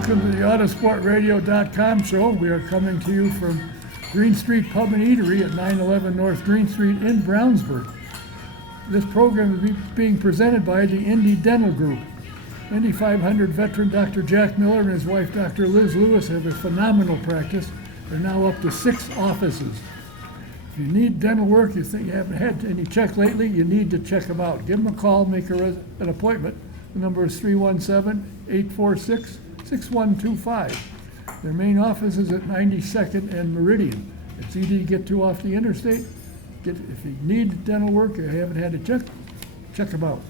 Welcome to the Autosportradio.com show. We are coming to you from Green Street Pub and Eatery at 911 North Green Street in Brownsburg. This program is being presented by the Indy Dental Group. Indy 500 veteran Dr. Jack Miller and his wife Dr. Liz Lewis have a phenomenal practice. They're now up to 6 offices. If you need dental work, you think you haven't had any check lately, you need to check them out. Give them a call, make an appointment. The number is 317-846-6125. Their main office is at 92nd and Meridian. It's easy to get to off the interstate. If you need dental work or you haven't had a check them out.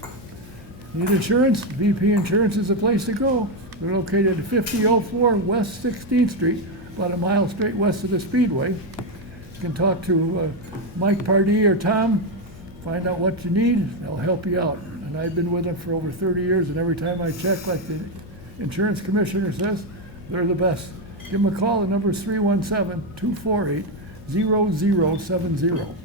Need insurance? VP Insurance is the place to go. They're located at 5004 West 16th Street, about a mile straight west of the Speedway. You can talk to Mike Pardee or Tom, find out what you need, they'll help you out. And I've been with them for over 30 years, and every time I check, like the insurance commissioner says, they're the best. Give them a call. The number is 317-248-0070.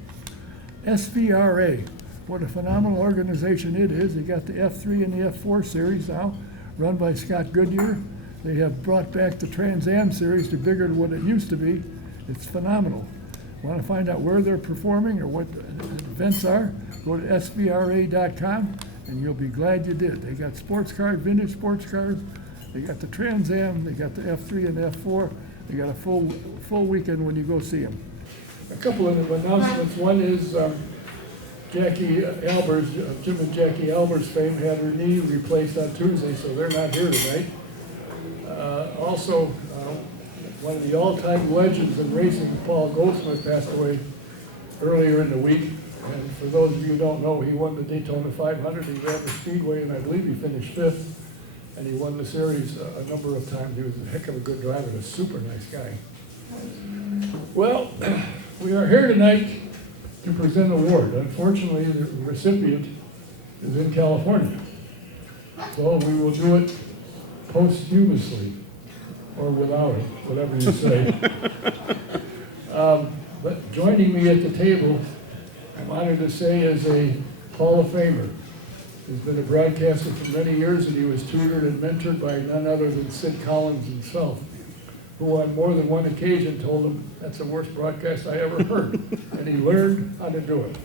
SVRA, what a phenomenal organization it is. They got the F3 and the F4 series now, run by Scott Goodyear. They have brought back the Trans Am series to bigger than what it used to be. It's phenomenal. Want to find out where they're performing or what the events are? Go to svra.com and you'll be glad you did. They got sports cars, vintage sports cars. They got the Trans Am. They got the F3 and the F4. They got a full weekend when you go see them. A couple of announcements. One is Jackie Albers, Jim and Jackie Albers' fame had her knee replaced on Tuesday, so they're not here tonight. Also, one of the all-time legends in racing, Paul Goldsmith, passed away earlier in the week. And for those of you who don't know, he won the Daytona 500. He ran the Speedway, and I believe he finished 5th. And he won the series a number of times. He was a heck of a good driver and a super nice guy. Well, we are here tonight to present an award. Unfortunately, the recipient is in California. So we will do it posthumously, or without it, whatever you say. But joining me at the table, I'm honored to say, is a Hall of Famer. He's been a broadcaster for many years, and he was tutored and mentored by none other than Sid Collins himself, who on more than one occasion told him, that's the worst broadcast I ever heard. And he learned how to do it.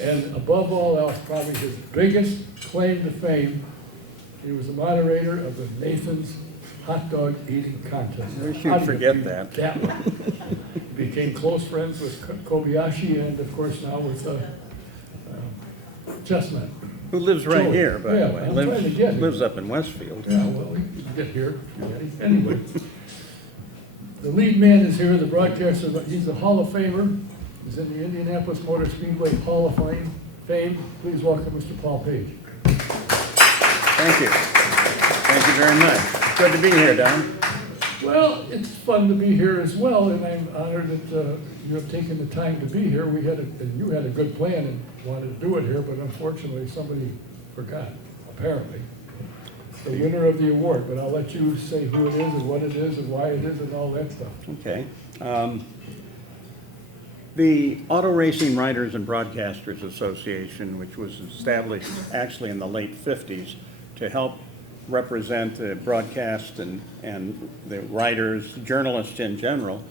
And above all else, probably his biggest claim to fame, he was the moderator of the Nathan's hot dog eating contest. We should forget that. That one. He became close friends with Kobayashi and, of course, now with Chestnut. Who lives right Joey. here, by the way. I'm trying to get Lives up in Westfield. Yeah, well, we can get here. Anyway, the lead man is here, the broadcaster. He's a Hall of Famer. He's in the Indianapolis Motor Speedway Hall of Fame. Please welcome Mr. Paul Page. Thank you. Thank you very much. Good to be here, Don. Well, it's fun to be here as well, and I'm honored that you have taken the time to be here. You had a good plan and wanted to do it here, but unfortunately somebody forgot, apparently. The winner of the award, but I'll let you say who it is and what it is and why it is and all that stuff. Okay. The Auto Racing Writers and Broadcasters Association, which was established actually in the late 50s to help represent the broadcast and the writers, journalists in general,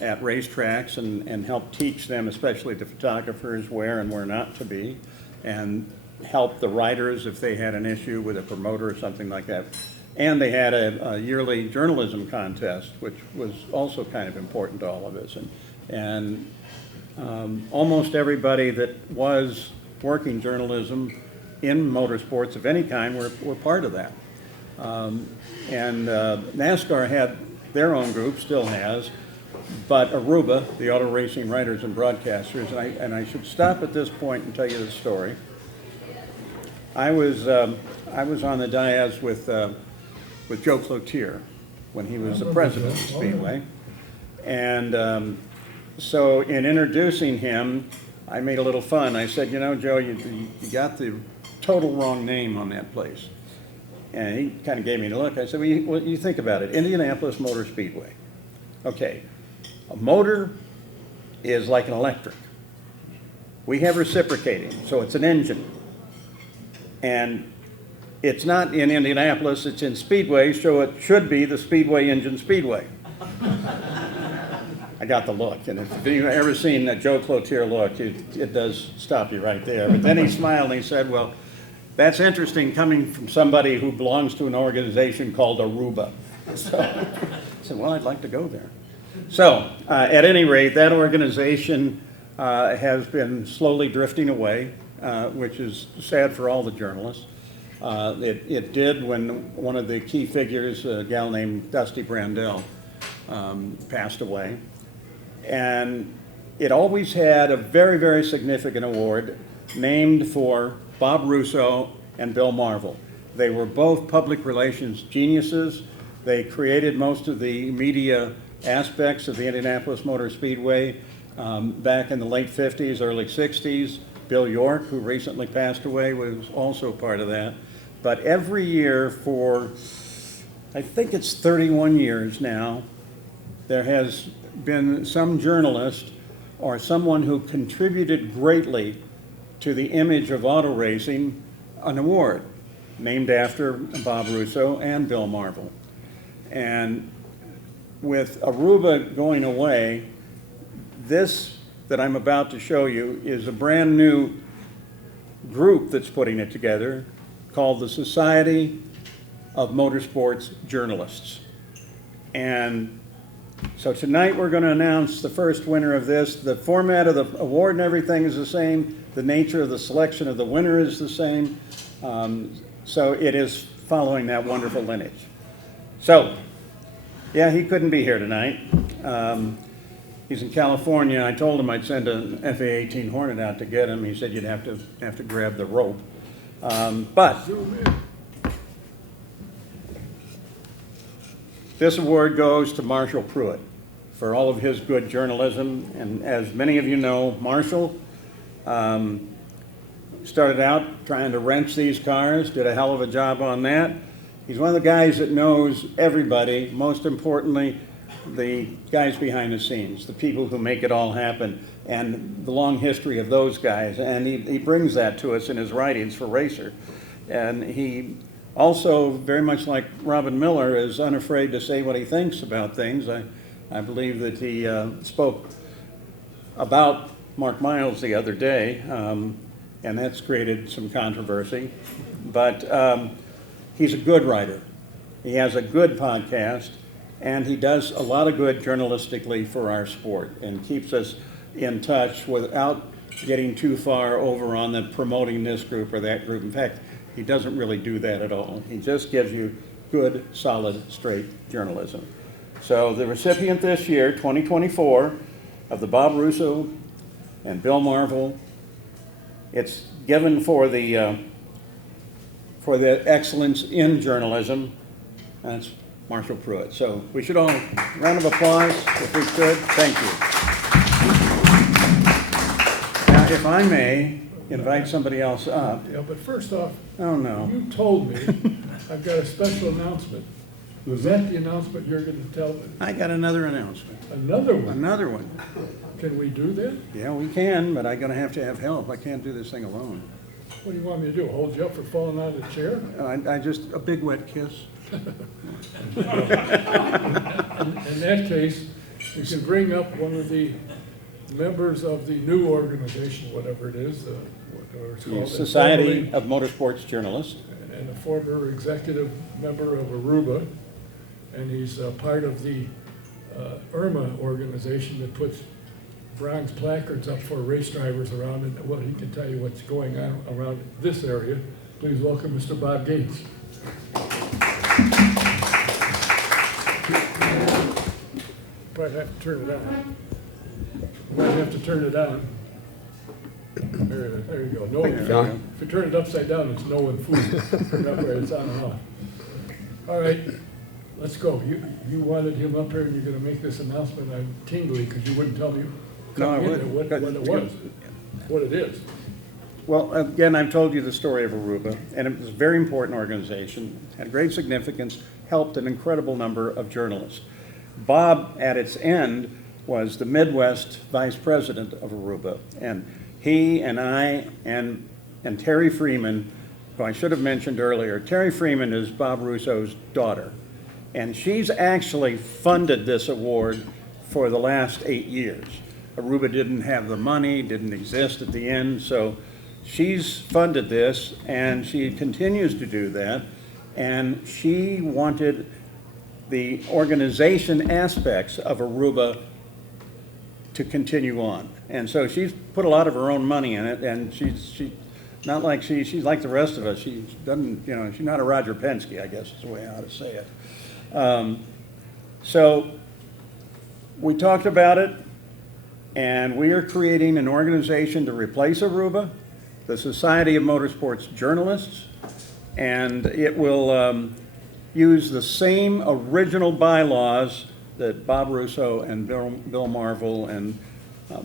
at racetracks and help teach them, especially the photographers, where and where not to be, and help the writers if they had an issue with a promoter or something like that. And they had a yearly journalism contest, which was also kind of important to all of us. And almost everybody that was working journalism in motorsports of any kind were part of that. NASCAR had their own group, still has, but Aruba, the Auto Racing Writers and Broadcasters, and I should stop at this point and tell you the story. I was on the dais with Joe Cloutier when he was the president of Speedway, and so in introducing him, I made a little fun. I said, you know, Joe, you got the total wrong name on that place. And he kind of gave me a look. I said, well, you think about it. Indianapolis Motor Speedway. Okay, a motor is like an electric. We have reciprocating, so it's an engine. And it's not in Indianapolis, it's in Speedway, so it should be the Speedway Engine Speedway. I got the look, and if you've ever seen a Joe Cloutier look, it does stop you right there. But then he smiled and he said, well, that's interesting coming from somebody who belongs to an organization called Aruba. So I said, well, I'd like to go there. So at any rate, that organization has been slowly drifting away, which is sad for all the journalists. It did when one of the key figures, a gal named Dusty Brandell, passed away. And it always had a very, very significant award named for Bob Russo and Bill Marvel. They were both public relations geniuses. They created most of the media aspects of the Indianapolis Motor Speedway back in the late 50s, early 60s. Bill York, who recently passed away, was also part of that. But every year for, I think it's 31 years now, there has been some journalist or someone who contributed greatly to the image of auto racing, an award named after Bob Russo and Bill Marvel. And with Aruba going away, this that I'm about to show you is a brand new group that's putting it together called the Society of Motorsports Journalists. And so tonight we're going to announce the first winner of this. The format of the award and everything is the same. The nature of the selection of the winner is the same. So it is following that wonderful lineage. So, yeah, he couldn't be here tonight. He's in California. I told him I'd send an FA-18 Hornet out to get him. He said you'd have to grab the rope. But this award goes to Marshall Pruitt for all of his good journalism. And as many of you know, Marshall started out trying to wrench these cars, did a hell of a job on that. He's one of the guys that knows everybody, most importantly, the guys behind the scenes, the people who make it all happen, and the long history of those guys. And he brings that to us in his writings for Racer. And he also, very much like Robin Miller, is unafraid to say what he thinks about things. I believe that he spoke about Mark Miles the other day, and that's created some controversy. But he's a good writer. He has a good podcast, and he does a lot of good journalistically for our sport and keeps us in touch without getting too far over on the promoting this group or that group. In fact, he doesn't really do that at all. He just gives you good, solid, straight journalism. So the recipient this year, 2024, of the Bob Russo and Bill Marvel, it's given for the excellence in journalism, and it's Marshall Pruitt. So we should all, round of applause if we could. Thank you. Now, if I may invite somebody else up. Yeah, but first off, Oh, no. you told me I've got a special announcement. Was that the announcement you're going to tell me? I got another announcement. Another one? Another one. Can we do that? Yeah, we can, but I'm going to have help. I can't do this thing alone. What do you want me to do, hold you up for falling out of the chair? I just, a big wet kiss. In that case, you can bring up one of the members of the new organization, whatever it is, what it's The called. Society of Motorsports Journalists. And a former executive member of Aruba, and he's part of the IRMA organization that puts bronze placards up for race drivers around, and well, he can tell you what's going on around this area. Please welcome Mr. Bob Gates. Might have to turn it on. Might have to turn it on. There you go. No, if you turn it upside down, it's no one food. Remember, it's on and off. All right, let's go. You wanted him up here, and you're going to make this announcement. I'm tingly because you wouldn't tell me No, I what wouldn't. it was, what it is. Well, again, I've told you the story of Aruba, and it was a very important organization, had great significance, helped an incredible number of journalists. Bob, at its end, was the Midwest vice president of Aruba, and he and I and Terry Freeman who I should have mentioned earlier, Terry Freeman is Bob Russo's daughter. And she's actually funded this award for the last 8 years. Aruba didn't have the money, didn't exist at the end, so she's funded this, and she continues to do that. And she wanted the organization aspects of Aruba to continue on. And so she's put a lot of her own money in it, and she's not like she's like the rest of us. She doesn't, you know, she's not a Roger Penske, I guess is the way I ought to say it. So we talked about it, and we are creating an organization to replace Aruba, the Society of Motorsports Journalists, and it will use the same original bylaws that Bob Russo and Bill Marvel and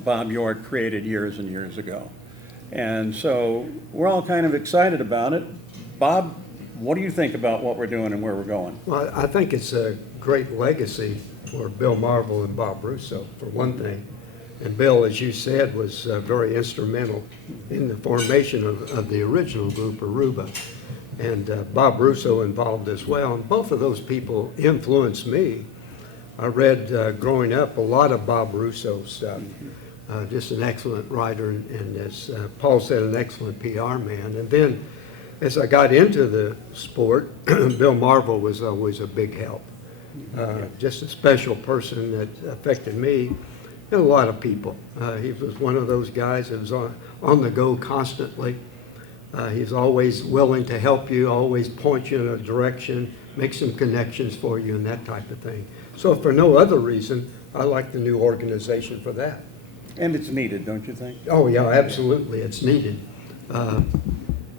Bob York created years and years ago. And so we're all kind of excited about it. Bob, what do you think about what we're doing and where we're going? Well, I think it's a great legacy for Bill Marvel and Bob Russo, for one thing. And Bill, as you said, was very instrumental in the formation of the original group, Aruba. And Bob Russo involved as well. And both of those people influenced me. I read, growing up, a lot of Bob Russo stuff. Just an excellent writer, and as Paul said, an excellent PR man. And then, as I got into the sport, Bill Marvel was always a big help. Just a special person that affected me and a lot of people. He was one of those guys that was on the go constantly. He's always willing to help you, always point you in a direction, make some connections for you and that type of thing. So for no other reason, I like the new organization for that. And it's needed, don't you think? Oh, yeah, absolutely. It's needed.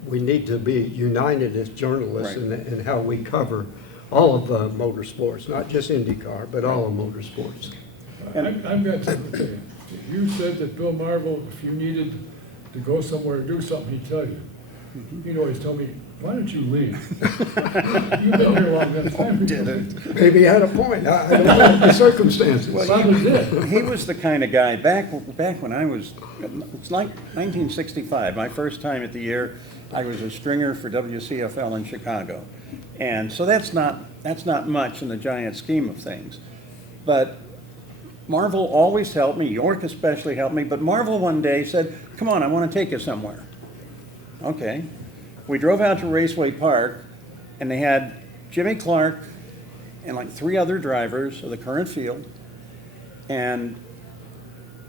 We need to be united as journalists Right. in how we cover all of motorsports, not just IndyCar, but all of motorsports. I've got something to tell you. You said that Bill Marvel, if you needed to go somewhere or do something, he'd tell you. He'd always tell me, why don't you leave? You've been here long enough. Maybe he had a point. I don't know the circumstances. Probably did. He was the kind of guy, back when I was, it's like 1965, my first time at the year, I was a stringer for WCFL in Chicago. And so that's not much in the giant scheme of things. But Marvel always helped me, York especially helped me, but Marvel one day said, come on, I want to take you somewhere. Okay. We drove out to Raceway Park, and they had Jimmy Clark and like 3 other drivers of the current field. And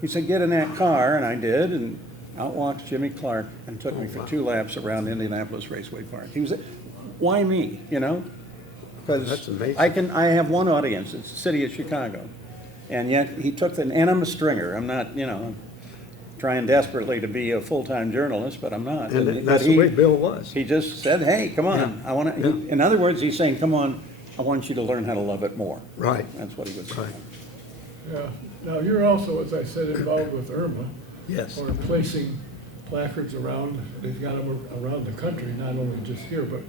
he said, get in that car, and I did, and out walks Jimmy Clark and took me for 2 laps around Indianapolis Raceway Park. He was, why me, you know? Because That's amazing. I have one audience, it's the city of Chicago. And yet he took and I'm a stringer. I'm not, you know, trying desperately to be a full-time journalist, but I'm not. And that's the way Bill was. He just said, hey, come on, I want to, in other words, he's saying, come on, I want you to learn how to love it more. Right. That's what he was saying. Yeah. Now, you're also, as I said, involved with IRMA. Yes. Or placing placards around, they've got them around the country, not only just here, but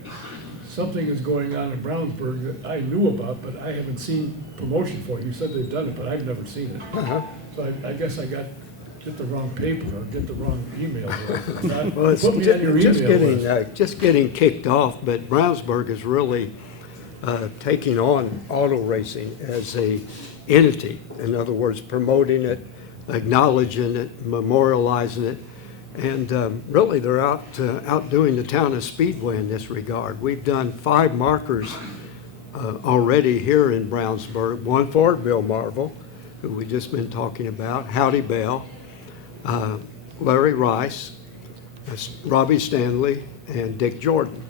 something is going on in Brownsburg that I knew about, but I haven't seen promotion for it. You said they've done it, but I've never seen it. Uh-huh. So I guess I get the wrong paper or get the wrong email. Well, it's Put me on your just email getting list. just getting kicked off, but Brownsburg is really taking on auto racing as a entity. In other words, promoting it, acknowledging it, memorializing it, and really they're outdoing the town of Speedway in this regard. We've done 5 markers already here in Brownsburg. One for Bill Marvel, who we've just been talking about, Howdy Bell, Larry Rice, Robbie Stanley, and Dick Jordan.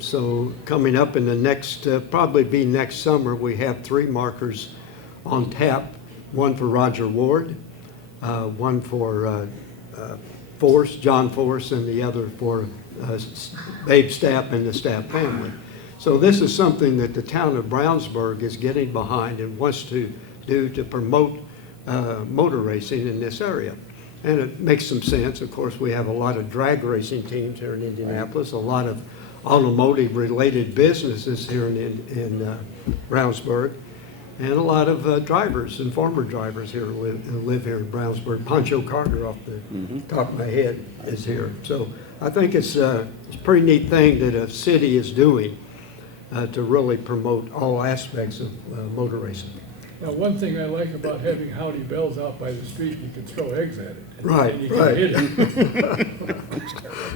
So coming up in the next, probably be next summer, we have 3 markers on tap, one for Roger Ward, one for Force, John Force, and the other for Babe Stapp and the Stapp family. So this is something that the town of Brownsburg is getting behind and wants to do to promote motor racing in this area. And it makes some sense. Of course, we have a lot of drag racing teams here in Indianapolis, a lot of automotive-related businesses here in Brownsburg. and a lot of drivers and former drivers here who live here in Brownsburg. Pancho Carter, off the top of my head, is here. So I think it's a pretty neat thing that a city is doing to really promote all aspects of motor racing. Now, one thing I like about having Howdy Bells out by the street, you can throw eggs at it. Right, and you can right. hit it.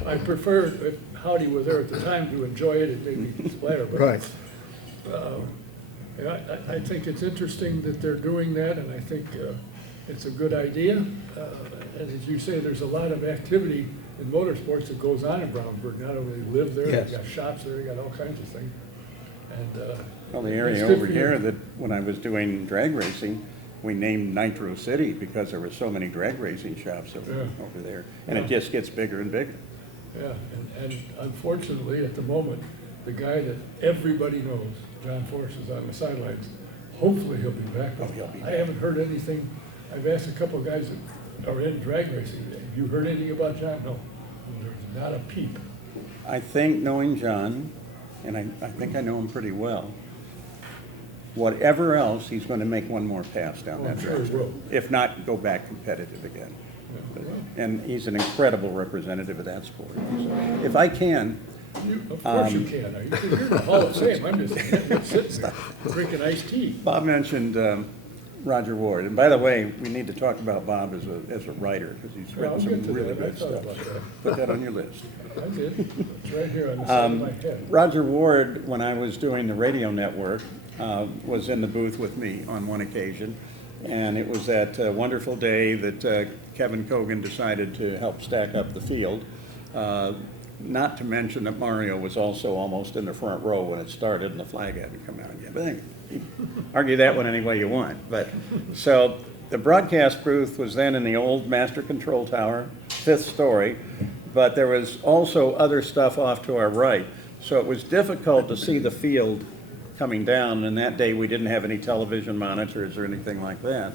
I prefer if Howdy was there at the time to enjoy it, it made me splatter. But, Right. I think it's interesting that they're doing that, and I think it's a good idea. And as you say, there's a lot of activity in motorsports that goes on in Brownsburg. Not only live there, Yes. they've got shops there, they got all kinds of things. And Well, the it's area good over for you. here that, when I was doing drag racing, we named Nitro City because there were so many drag racing shops over there. And it Yeah. just gets bigger and bigger. Yeah, and unfortunately, at the moment, the guy that everybody knows, John Force, is on the sidelines. Hopefully, he'll be back. Oh, he'll be I back. haven't heard anything. I've asked a couple of guys that are in drag racing, have you heard anything about John? No, there's not a peep. I think, knowing John, and I think I know him pretty well, whatever else, he's going to make one more pass down Oh, that I'm sure he direction. will. If not, go back competitive again. Yeah, well, And he's an incredible representative of that sport. If I can, Of course you can. You're in the Hall of Fame. I'm just sitting there drinking iced tea. Bob mentioned Roger Ward. And by the way, we need to talk about Bob as a writer, because he's Well, I'll written get some to really that. I good thought stuff. about that. Put that on your list. I did. It's right here on the side of my head. Roger Ward, when I was doing the radio network, was in the booth with me on one occasion. And it was that wonderful day that Kevin Cogan decided to help stack up the field. Not to mention that Mario was also almost in the front row when it started and the flag hadn't come out yet. But anyway, argue that one any way you want. But so the broadcast booth was then in the old master control tower, 5th story, but there was also other stuff off to our right. So it was difficult to see the field coming down, and that day we didn't have any television monitors or anything like that.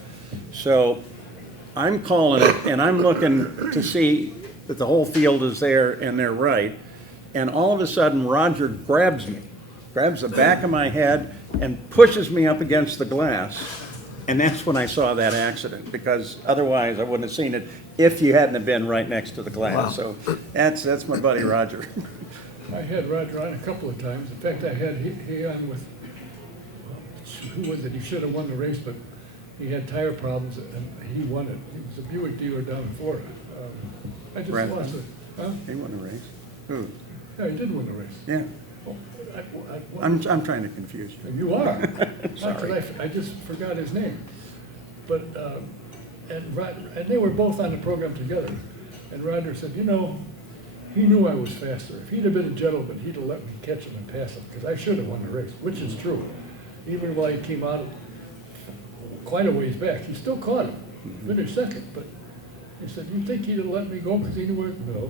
So I'm calling it, and I'm looking to see that the whole field is there and they're right. And all of a sudden, Roger grabs me, grabs the back of my head and pushes me up against the glass. And that's when I saw that accident, because otherwise I wouldn't have seen it if you hadn't have been right next to the glass. So that's my buddy Roger. I had Roger on a couple of times. In fact, I had he on with, who was it? He should have won the race, but he had tire problems and he won it. He was a Buick dealer down in Florida. I just Brad lost it. Huh? He won the race. Who? Yeah, he did win the race. Yeah. Oh, I'm trying to confuse you. You are. Sorry. I just forgot his name. But, and they were both on the program together. And Roger said, you know, he knew I was faster. If he'd have been a gentleman, he'd have let me catch him and pass him, because I should have won the race, which is true. Even while he came out quite a ways back, he still caught him, finished second. But he said, you think he'd have let me go because he knew it? No.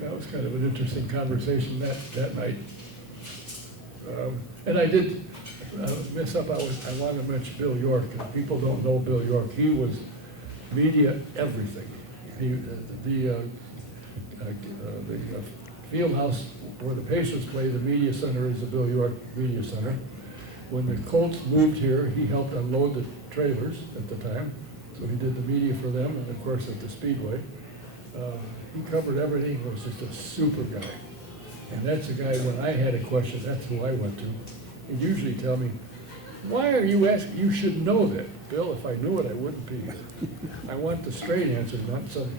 That was kind of an interesting conversation that night. And I did mess up. I wanted to mention Bill York. People don't know Bill York. He was media everything. The field house where the Pacers play, the media center is the Bill York Media Center. When the Colts moved here, he helped unload the trailers at the time. So he did the media for them, and of course at the Speedway. He covered everything. He was just a super guy. And that's the guy, when I had a question, that's who I went to. He'd usually tell me, why are you asking? You should know that. Bill, if I knew it, I wouldn't be here. I want the straight answer, not some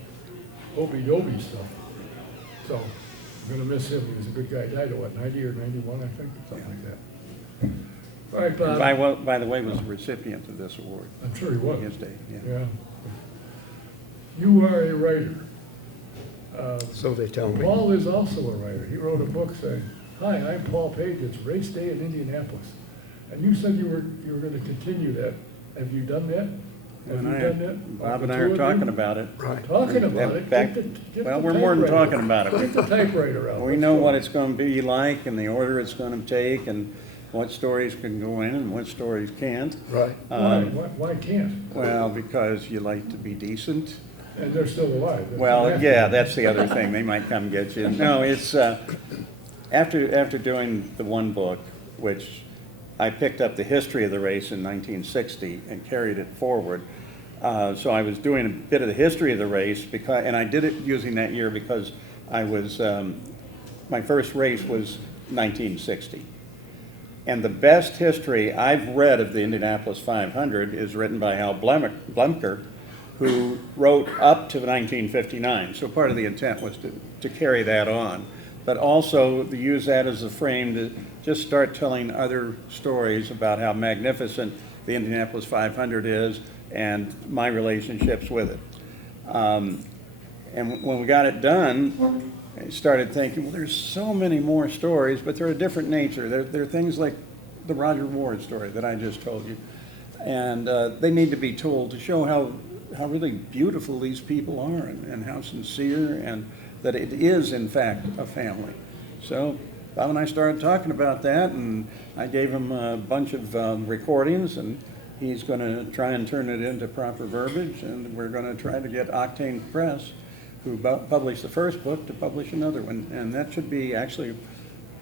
obie-dobie stuff. So I'm going to miss him. He was a good guy. Died at what, 90 or 91, I think? Something like that. All right, Bob. By the way, was a recipient of this award. I'm sure he was. In his day, yeah. Yeah. You are a writer. So they tell me. Paul is also a writer. He wrote a book saying, hi, I'm Paul Page. It's race day in Indianapolis. And you said you were going to continue that. Have you done that? Have you done that? Bob and The I two are of talking you? about it. Right. Talking about In it? fact, Get well, the we're more than typewriter. talking about it. Get the typewriter out. We Let's know go. what it's going to be like and the order it's going to take and what stories can go in and what stories can't. Right. Why can't? Well, because you like to be decent. And they're still alive. That's Well, what yeah, happened. that's the other thing. They might come get you. No, it's, after doing the one book, which I picked up the history of the race in 1960 and carried it forward. So I was doing a bit of the history of the race, and I did it using that year because I was, my first race was 1960. And the best history I've read of the Indianapolis 500 is written by Al Blumker, who wrote up to 1959. So part of the intent was to carry that on, but also to use that as a frame to just start telling other stories about how magnificent the Indianapolis 500 is and my relationships with it. And when we got it done, I started thinking, well, there's so many more stories, but they're a different nature. They're things like the Roger Ward story that I just told you. And they need to be told to show how really beautiful these people are and how sincere, and that it is, in fact, a family. So Bob and I started talking about that, and I gave him a bunch of recordings, and he's going to try and turn it into proper verbiage, and we're going to try to get Octane Press, who published the first book, to publish another one. And that should be actually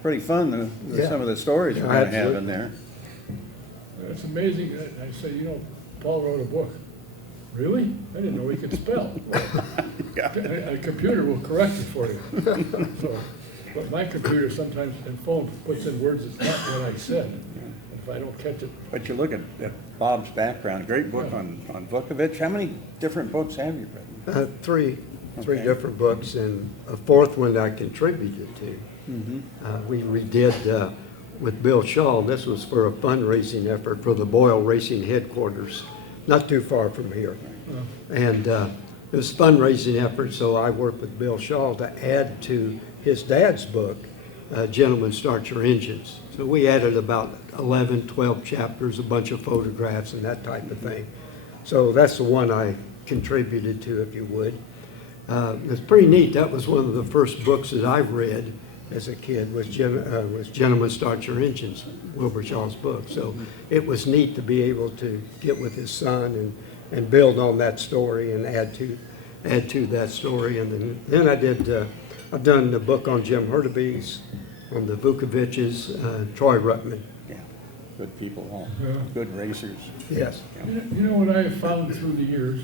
pretty fun, some of the stories we're going to have in there. It's amazing. I say, Paul wrote a book. Really? I didn't know he could spell. Yeah. A computer will correct it for you. So, but my computer sometimes, and phone, puts in words that's not what I said. And if I don't catch it. But you look at Bob's background, great book on Vukovich. How many different books have you written? Three Okay. different books, and a fourth one I contributed to. We redid with Bill Shaw. This was for a fundraising effort for the Boyle Racing headquarters, not too far from here. And it was a fundraising effort, so I worked with Bill Shaw to add to his dad's book, Gentlemen Start Your Engines. So we added about 11, 12 chapters, a bunch of photographs and that type of thing. So that's the one I contributed to, if you would. It's pretty neat. That was one of the first books that I read as a kid, was Gentlemen Start Your Engines, Wilbur Shaw's book. So it was neat to be able to get with his son and build on that story and add to that story. And then I've done the book on Jim Hurtubise, on the Vukoviches, Troy Ruttman. Yeah, good people, all Yeah. good racers. Yes. You know what I have found through the years,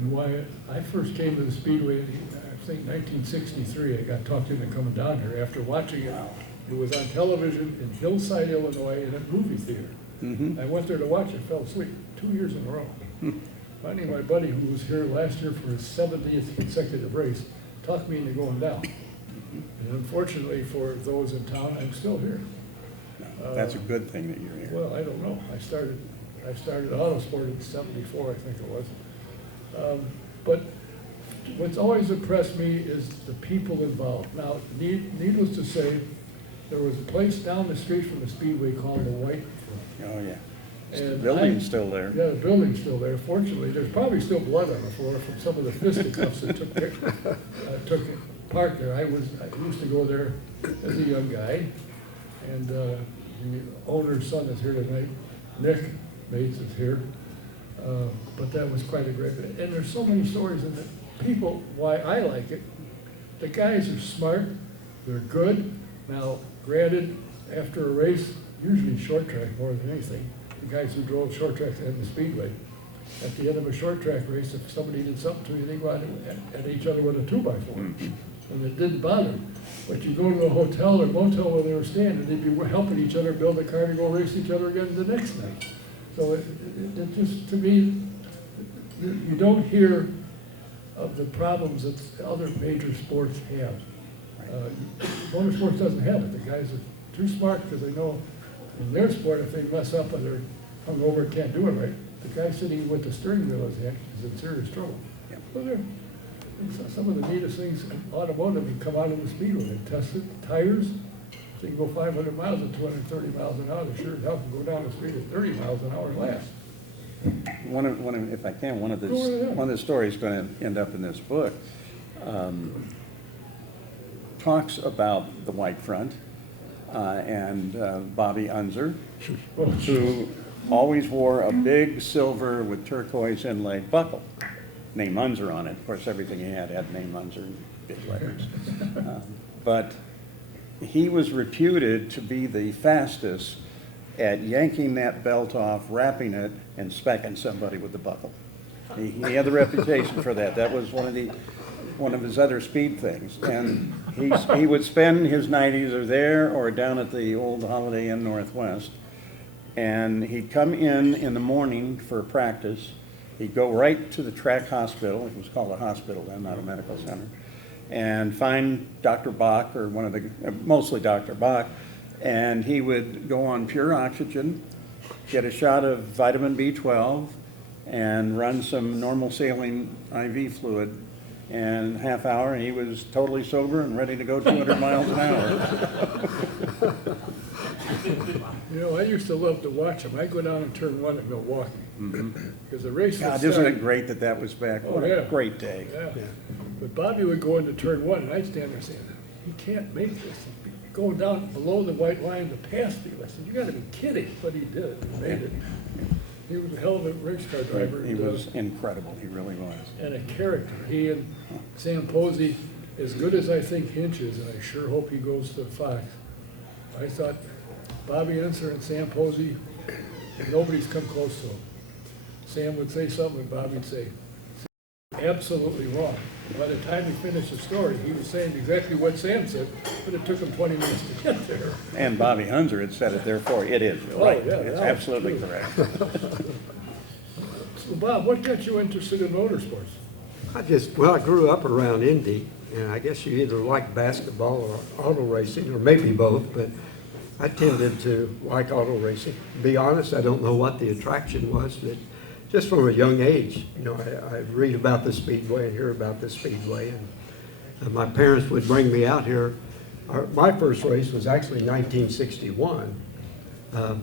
and why I first came to the Speedway, I think 1963, I got talked into coming down here after watching it. It was on television in Hillside, Illinois, in a movie theater. I went there to watch it, fell asleep 2 years in a row. Finally, my buddy, who was here last year for his 70th consecutive race, talked me into going down. And unfortunately for those in town, I'm still here. That's a good thing that you're here. Well, I don't know. I started Autosport in '74, I think it was. But what's always impressed me is the people involved. Now, needless to say, there was a place down the street from the Speedway called the White. Oh, yeah. The And building's still there. Yeah, the building's still there. Fortunately, there's probably still blood on the floor from some of the fisticuffs that took part there. I used to go there as a young guy, and the owner's son is here tonight. Nick Bates is here. But that was quite a great, and there's so many stories in it. People, why I like it, the guys are smart, they're good. Now, granted, after a race, usually short track more than anything, the guys who drove short track and the Speedway, at the end of a short track race, if somebody did something to you, they go out at each other with a 2x4. And it didn't bother them. But you go to a hotel or motel where they were staying, and they'd be helping each other build a car to go race each other again the next night. So it just, to me, you don't hear of the problems that other major sports have. Motorsports doesn't have it. The guys are too smart because they know in their sport, if they mess up and they're hungover and can't do it right, the guy sitting with the steering wheel in his hand is in serious trouble. Yeah. So some of the neatest things in automotive, you come out of the Speedway and test it, tires. So you can go 500 miles at 230 miles an hour. They sure as hell can go down the street at 30 miles an hour and last. If I can, one of the stories going to end up in this book talks about the White Front and Bobby Unser, who always wore a big silver with turquoise inlaid buckle, name Unser on it. Of course, everything he had name Unser in big letters. But he was reputed to be the fastest at yanking that belt off, wrapping it, and smacking somebody with the buckle. He had the reputation for that. That was one of his other speed things. And he would spend his night either there or down at the old Holiday Inn Northwest. And he'd come in the morning for practice. He'd go right to the track hospital. It was called a hospital then, not a medical center. And find Dr. Bach, or mostly Dr. Bach, and he would go on pure oxygen, get a shot of vitamin B12, and run some normal saline IV fluid. And half hour, and he was totally sober and ready to go 200 miles an hour. You know, I used to love to watch him. I'd go down and turn one at Milwaukee. Because the race would God, start. isn't it great that was back? Oh, What yeah. a great day. Yeah. But Bobby would go into turn one, and I'd stand there saying, he can't make this. He's going down below the white line to pass me. I said, you gotta be kidding. But he did. He made it. He was a hell of a race car driver. He was incredible, he really was. And a character. He and Sam Posey, as good as I think Hinch is, and I sure hope he goes to Fox, I thought Bobby Unser and Sam Posey, nobody's come close to him. Sam would say something and Bobby'd say, absolutely wrong. By the time he finished the story, he was saying exactly what Sam said, but it took him 20 minutes to get there. And Bobby Hunter had said it, therefore it is, Oh, right. yeah, It's that was absolutely true. correct. So Bob, what got you interested in motorsports? I grew up around Indy, and I guess you either like basketball or auto racing, or maybe both, but I tended to like auto racing. To be honest, I don't know what the attraction was, but just from a young age, I read about the Speedway and hear about the Speedway, and my parents would bring me out here. My first race was actually 1961,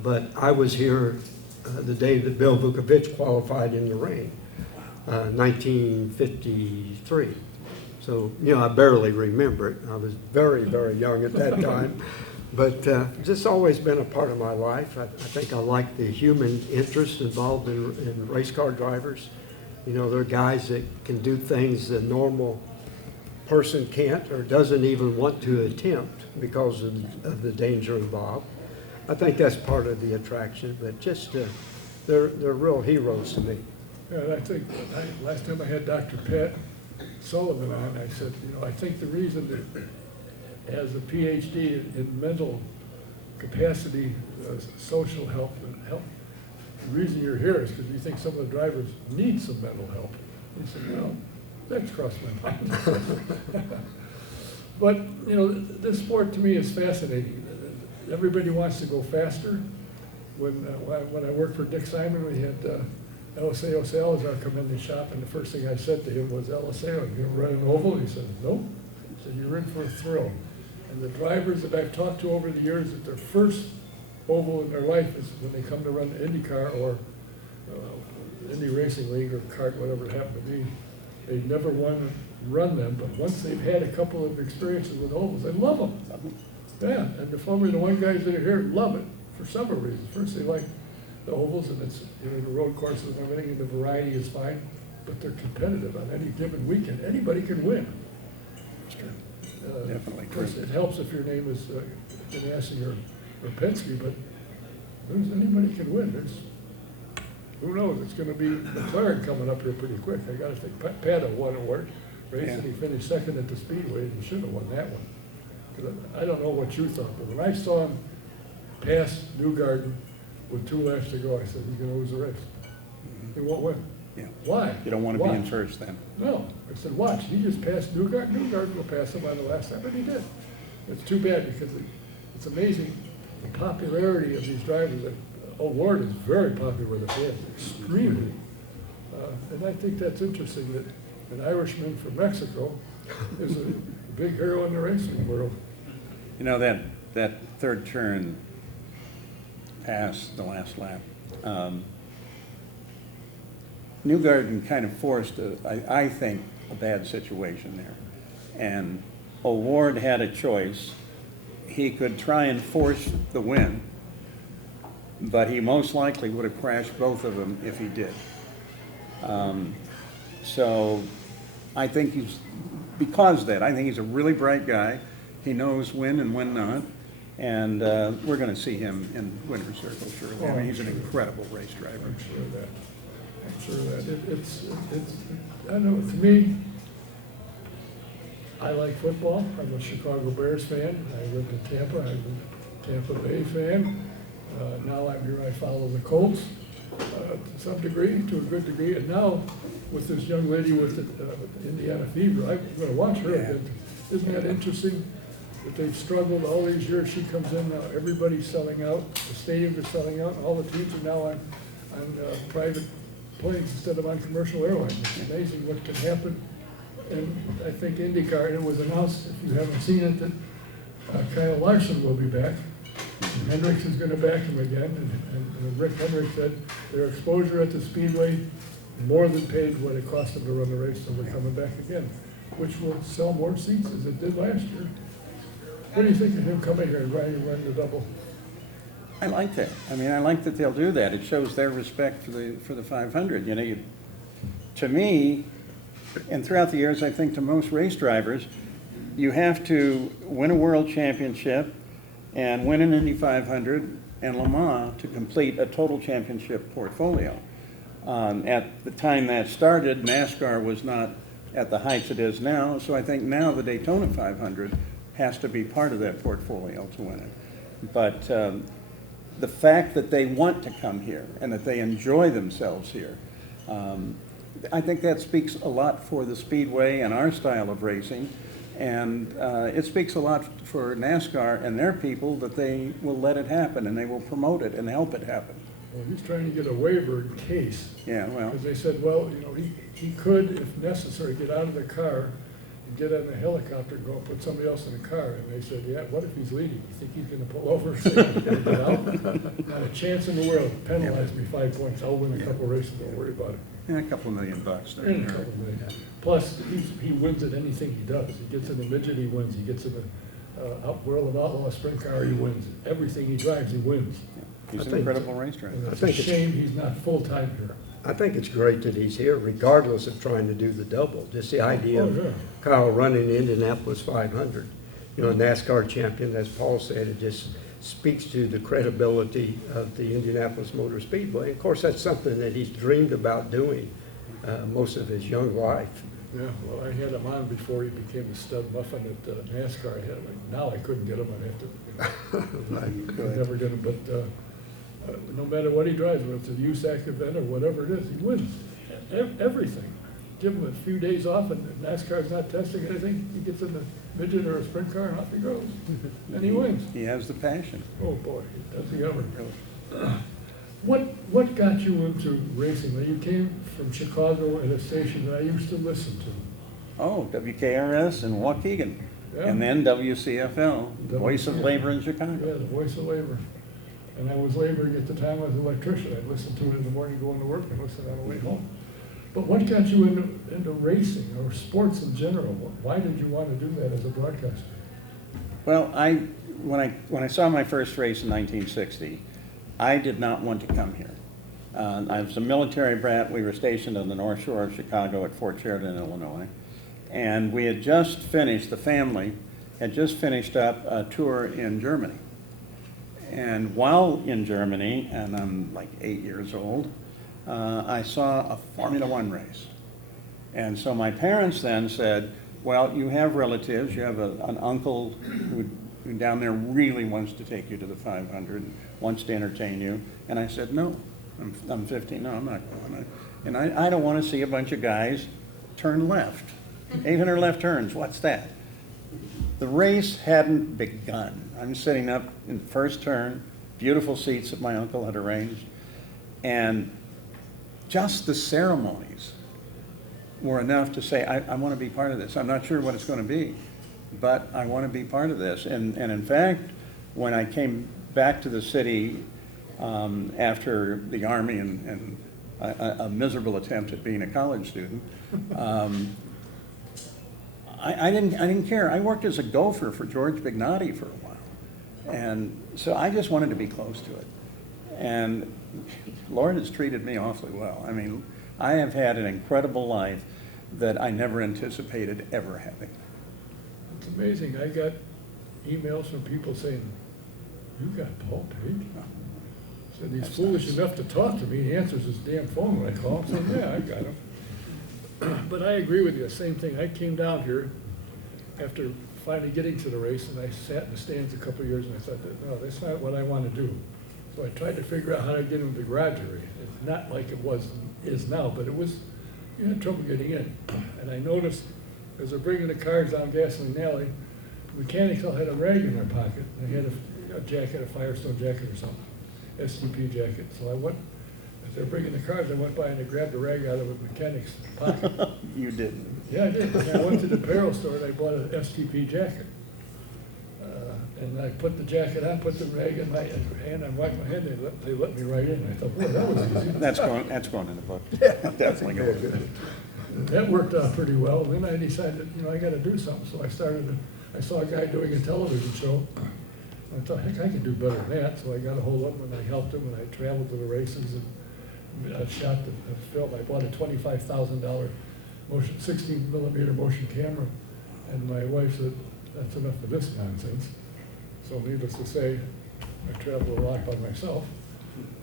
but I was here the day that Bill Vukovich qualified in the rain, 1953. So, I barely remember it. I was very, very young at that time. But just always been a part of my life. I think I like the human interest involved in race car drivers. They're guys that can do things the normal person can't or doesn't even want to attempt because of the danger involved. I think that's part of the attraction, but just they're real heroes to me. Yeah, and I think last time I had Dr. Pat Sullivan on, I said, I think the reason that as a PhD in mental capacity, social help, the reason you're here is because you think some of the drivers need some mental help. He said, that's crossed my mind. But, this sport to me is fascinating. Everybody wants to go faster. When I worked for Dick Simon, we had Eliseo Salazar come in the shop, and the first thing I said to him was, Eliseo, you run an oval? He said, nope. He said, you're in for a thrill. And the drivers that I've talked to over the years, that their first oval in their life is when they come to run the IndyCar or Indy Racing League or kart, whatever it happened to be. They never want to run them, but once they've had a couple of experiences with ovals, they love them. Yeah, and the Formula One guys that are here love it for several reasons. First, they like the ovals, and it's the road courses and everything, and the variety is fine, but they're competitive on any given weekend. Anybody can win. Definitely Of course, true. it helps if your name is Ganassi or Penske, but anybody can win. Who knows? It's going to be McLaren coming up here pretty quick. I got to think Pato won a award race, and he finished second at the Speedway, and he should have won that one. 'Cause I don't know what you thought, but when I saw him pass Newgarden with 2 laps to go, I said, he's going to lose the race. He won't win. Yeah. Why? You don't want to be in Why? first then. No, I said, watch, he just passed Newgarden. Newgarden will pass him on the last time, but he did. It's too bad because it's amazing the popularity of these drivers. Award is very popular with the fans, extremely. And I think that's interesting that an Irishman from Mexico is a big hero in the racing world. That third turn past the last lap, Newgarden kind of forced, I think, a bad situation there. And O'Ward had a choice. He could try and force the win, but he most likely would have crashed both of them if he did. So I think because of that, I think he's a really bright guy. He knows when and when not. And we're going to see him in winner's circle, surely. I mean, he's an incredible race driver. I'm sure of that. I'm sure of that. It's, I don't know, to me, I like football. I'm a Chicago Bears fan. I lived in Tampa. I'm a Tampa Bay fan. Now I'm here, I follow the Colts to some degree, to a good degree. And now with this young lady with the Indiana Fever, I'm going to watch her. Yeah. Isn't that interesting? That they've struggled all these years. She comes in now, everybody's selling out, the stadiums are selling out, and all the teams are now on private planes instead of on commercial airlines. It's amazing what can happen. And I think IndyCar, and it was announced, if you haven't seen it, that Kyle Larson will be back. And Hendricks is going to back him again, and Rick Hendricks said their exposure at the Speedway more than paid what it cost them to run the race, so they're coming back again, which will sell more seats as it did last year. What do you think of him coming here and running the double? I like that. I mean, I like that they'll do that. It shows their respect for the 500. You know, to me, and throughout the years, I think to most race drivers, you have to win a world championship and win an Indy 500 and Le Mans to complete a total championship portfolio. At the time that started, NASCAR was not at the heights it is now, so I think now the Daytona 500 has to be part of that portfolio to win it. But the fact that they want to come here and that they enjoy themselves here, I think that speaks a lot for the Speedway and our style of racing. And it speaks a lot for NASCAR and their people that they will let it happen and they will promote it and help it happen. Well, he's trying to get a waiver in case. Yeah, well. Because they said, well, you know, he could, if necessary, get out of the car and get on the helicopter and go and put somebody else in the car. And they said, yeah, what if he's leading? You think he's going to pull over and say he's going to get out? Not a chance in the world. Penalize me 5 points. I'll win a couple races. Don't worry about it. Yeah, a couple $1 million there. And a couple million. Plus, he wins at anything he does. He gets in the midget, he wins. He gets in the World of Outlaw sprint car, he wins. Everything he drives, he wins. He's an incredible race driver. And it's a shame he's not full-time here. I think it's great that he's here, regardless of trying to do the double. Just the idea Oh, yeah. of Kyle running the Indianapolis 500. You know, NASCAR champion, as Paul said, it just speaks to the credibility of the Indianapolis Motor Speedway. Of course, that's something that he's dreamed about doing most of his young life. Yeah, well, I had him on before he became a stud muffin at NASCAR. I had him. Now I couldn't get him. I'd have to, I'd never get him. But no matter what he drives, whether it's a USAC event or whatever it is, he wins everything. Give him a few days off and NASCAR's not testing anything, he gets in the midget or a sprint car and off he goes. And he wins. He has the passion. Oh, boy, does he ever. What got you into racing? Now, you came from Chicago at a station that I used to listen to. Oh, WKRS and Waukegan. Yeah. And then WCFL, Voice of Labor in Chicago. Yeah, the Voice of Labor. And I was laboring at the time as an electrician. I'd listen to it in the morning going to work and listen on the way home. But what got you into racing or sports in general? Why did you want to do that as a broadcaster? Well, when I saw my first race in 1960, I did not want to come here. I was a military brat. We were stationed on the North Shore of Chicago at Fort Sheridan, Illinois. And we had just finished, the family had just finished up a tour in Germany. And while in Germany, and I'm like 8 years old, I saw a Formula One race. And so my parents then said, well, you have relatives, you have an uncle who down there really wants to take you to the 500, wants to entertain you. And I said, no, I'm 15, no, I'm not going. And I don't want to see a bunch of guys turn left. 800 left turns, what's that? The race hadn't begun. I'm sitting up in the first turn, beautiful seats that my uncle had arranged, and just the ceremonies were enough to say, I want to be part of this. I'm not sure what it's going to be, but I want to be part of this. And in fact, when I came back to the city after the Army and a miserable attempt at being a college student, I didn't care. I worked as a gopher for George Bignotti for a while. And so I just wanted to be close to it. And Lord has treated me awfully well. I mean, I have had an incredible life that I never anticipated ever having. It's amazing. I got emails from people saying, You got Paul Page? Said he's foolish enough to talk to me. He answers his damn phone when I call him. Said, yeah, I got him. But I agree with you. Same thing. I came down here after finally getting to the race, and I sat in the stands a couple of years, and I thought, no, that's not what I want to do. So I tried to figure out how to get into the garage area. It's not like it is now, but you had trouble getting in. And I noticed as they're bringing the cars down Gasoline Alley, the mechanics all had a rag in their pocket. They had a jacket, a Firestone jacket or something, STP jacket. So I went, as they're bringing the cars, I went by and I grabbed a rag out of a mechanic's pocket. You didn't. Yeah, I did. And I went to the apparel store and I bought an STP jacket. And I put the jacket on, put the rag in my hand, I wiped my hand, they let me right in. I thought, boy, that was easy. That's going in the book. Definitely going in. That worked out pretty well. And then I decided, I got to do something. So I saw a guy doing a television show. I thought, heck, I can do better than that. So I got a hold of him and I helped him and I traveled to the races and I shot the film. I bought a $25,000 motion, 16 millimeter motion camera. And my wife said, that's enough of this nonsense. So needless to say, I traveled a lot by myself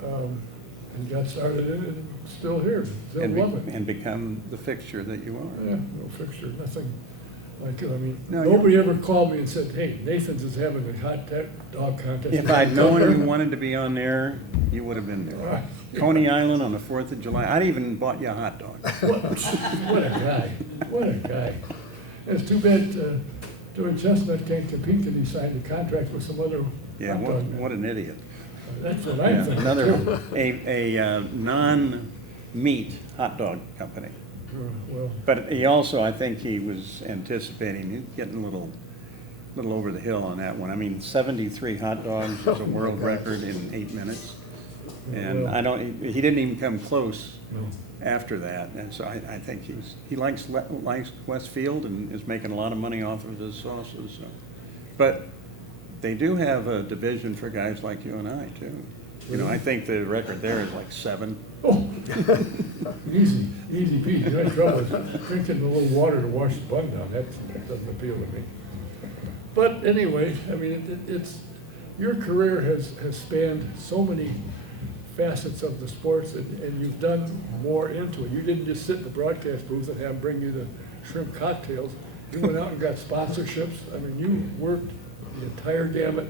and got started in it and still here, still love it. And become the fixture that you are. Yeah, no fixture, nothing like it. I mean, No, nobody ever called me and said, hey, Nathan's is having a hot dog contest. If I'd known you wanted to be on there, you would have been there. Coney Island on the 4th of July. I'd even bought you a hot dog. What a guy, what a guy. It's too bad doing Chestnut can't compete because he signed a contract with some other Yeah, hot dog man. what an idiot. That's what I'm thinking Another, too. a non-meat hot dog company. Well, But he also, I think he was anticipating, he's getting a little over the hill on that one. I mean, 73 hot dogs is a world record in 8 minutes. And Well. he didn't even come close no. after that. And so I think he likes Westfield and is making a lot of money off of his sauces. So. But they do have a division for guys like you and I too. I think the record there is like 7. Oh, easy peasy. The only trouble is drinking a little water to wash the bun down. That doesn't appeal to me. But anyway, I mean, your career has spanned so many facets of the sports, and you've done more into it. You didn't just sit in the broadcast booth and have them bring you the shrimp cocktails. You went out and got sponsorships. I mean, you worked the entire gamut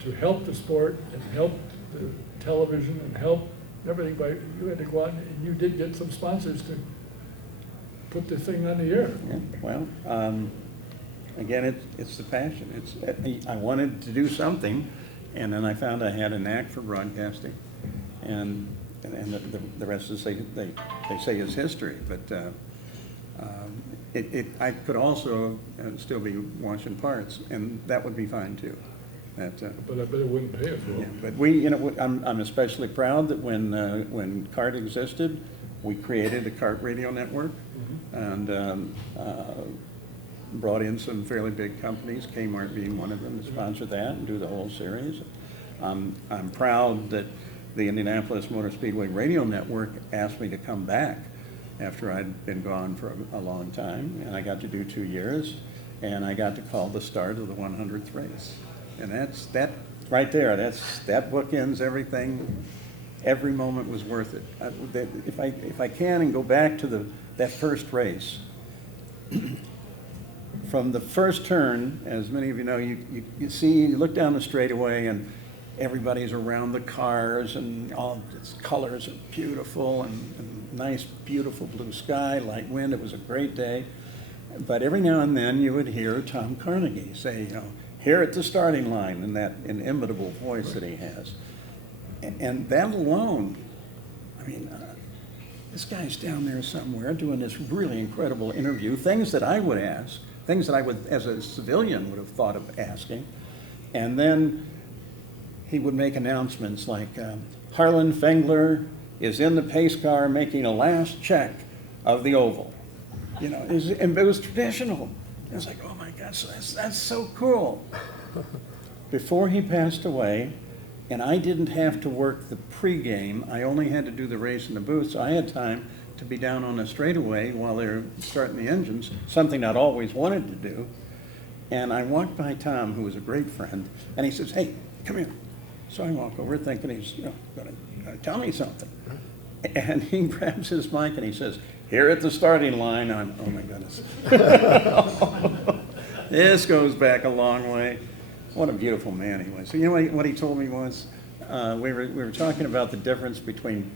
to help the sport and help the television and help everything. But you had to go out and you did get some sponsors to put the thing on the air. Yeah, well, again, it's the passion. I wanted to do something, and then I found I had a knack for broadcasting, and the rest is they say is history. But I could also still be washing parts, and that would be fine too. But I bet it wouldn't pay us well. Yeah, but I'm especially proud that when CART existed, we created a CART radio network, and brought in some fairly big companies, Kmart being one of them, to sponsor that and do the whole series. I'm proud that the Indianapolis Motor Speedway radio network asked me to come back after I'd been gone for a long time, and I got to do 2 years, and I got to call the start of the 100th race. And that right there, that bookends everything. Every moment was worth it. If I can and go back to that first race, from the first turn, as many of you know, you look down the straightaway and everybody's around the cars and all its colors are beautiful and nice, beautiful blue sky, light wind. It was a great day. But every now and then you would hear Tom Carnegie say, here at the starting line, in that inimitable voice that he has. And that alone, I mean, this guy's down there somewhere doing this really incredible interview, things that I would ask, things that I would, as a civilian, would have thought of asking. And then he would make announcements like, Harlan Fengler is in the pace car making a last check of the oval. And it was traditional. It was like, oh my gosh, that's so cool. Before he passed away, and I didn't have to work the pregame, I only had to do the race in the booth, so I had time to be down on the straightaway while they were starting the engines, something I'd always wanted to do. And I walked by Tom, who was a great friend, and he says, hey, come here. So I walk over thinking he's, gonna tell me something. And he grabs his mic and he says, "Here at the starting line," oh my goodness. This goes back a long way. What a beautiful man he was. So you know what he told me was, we were talking about the difference between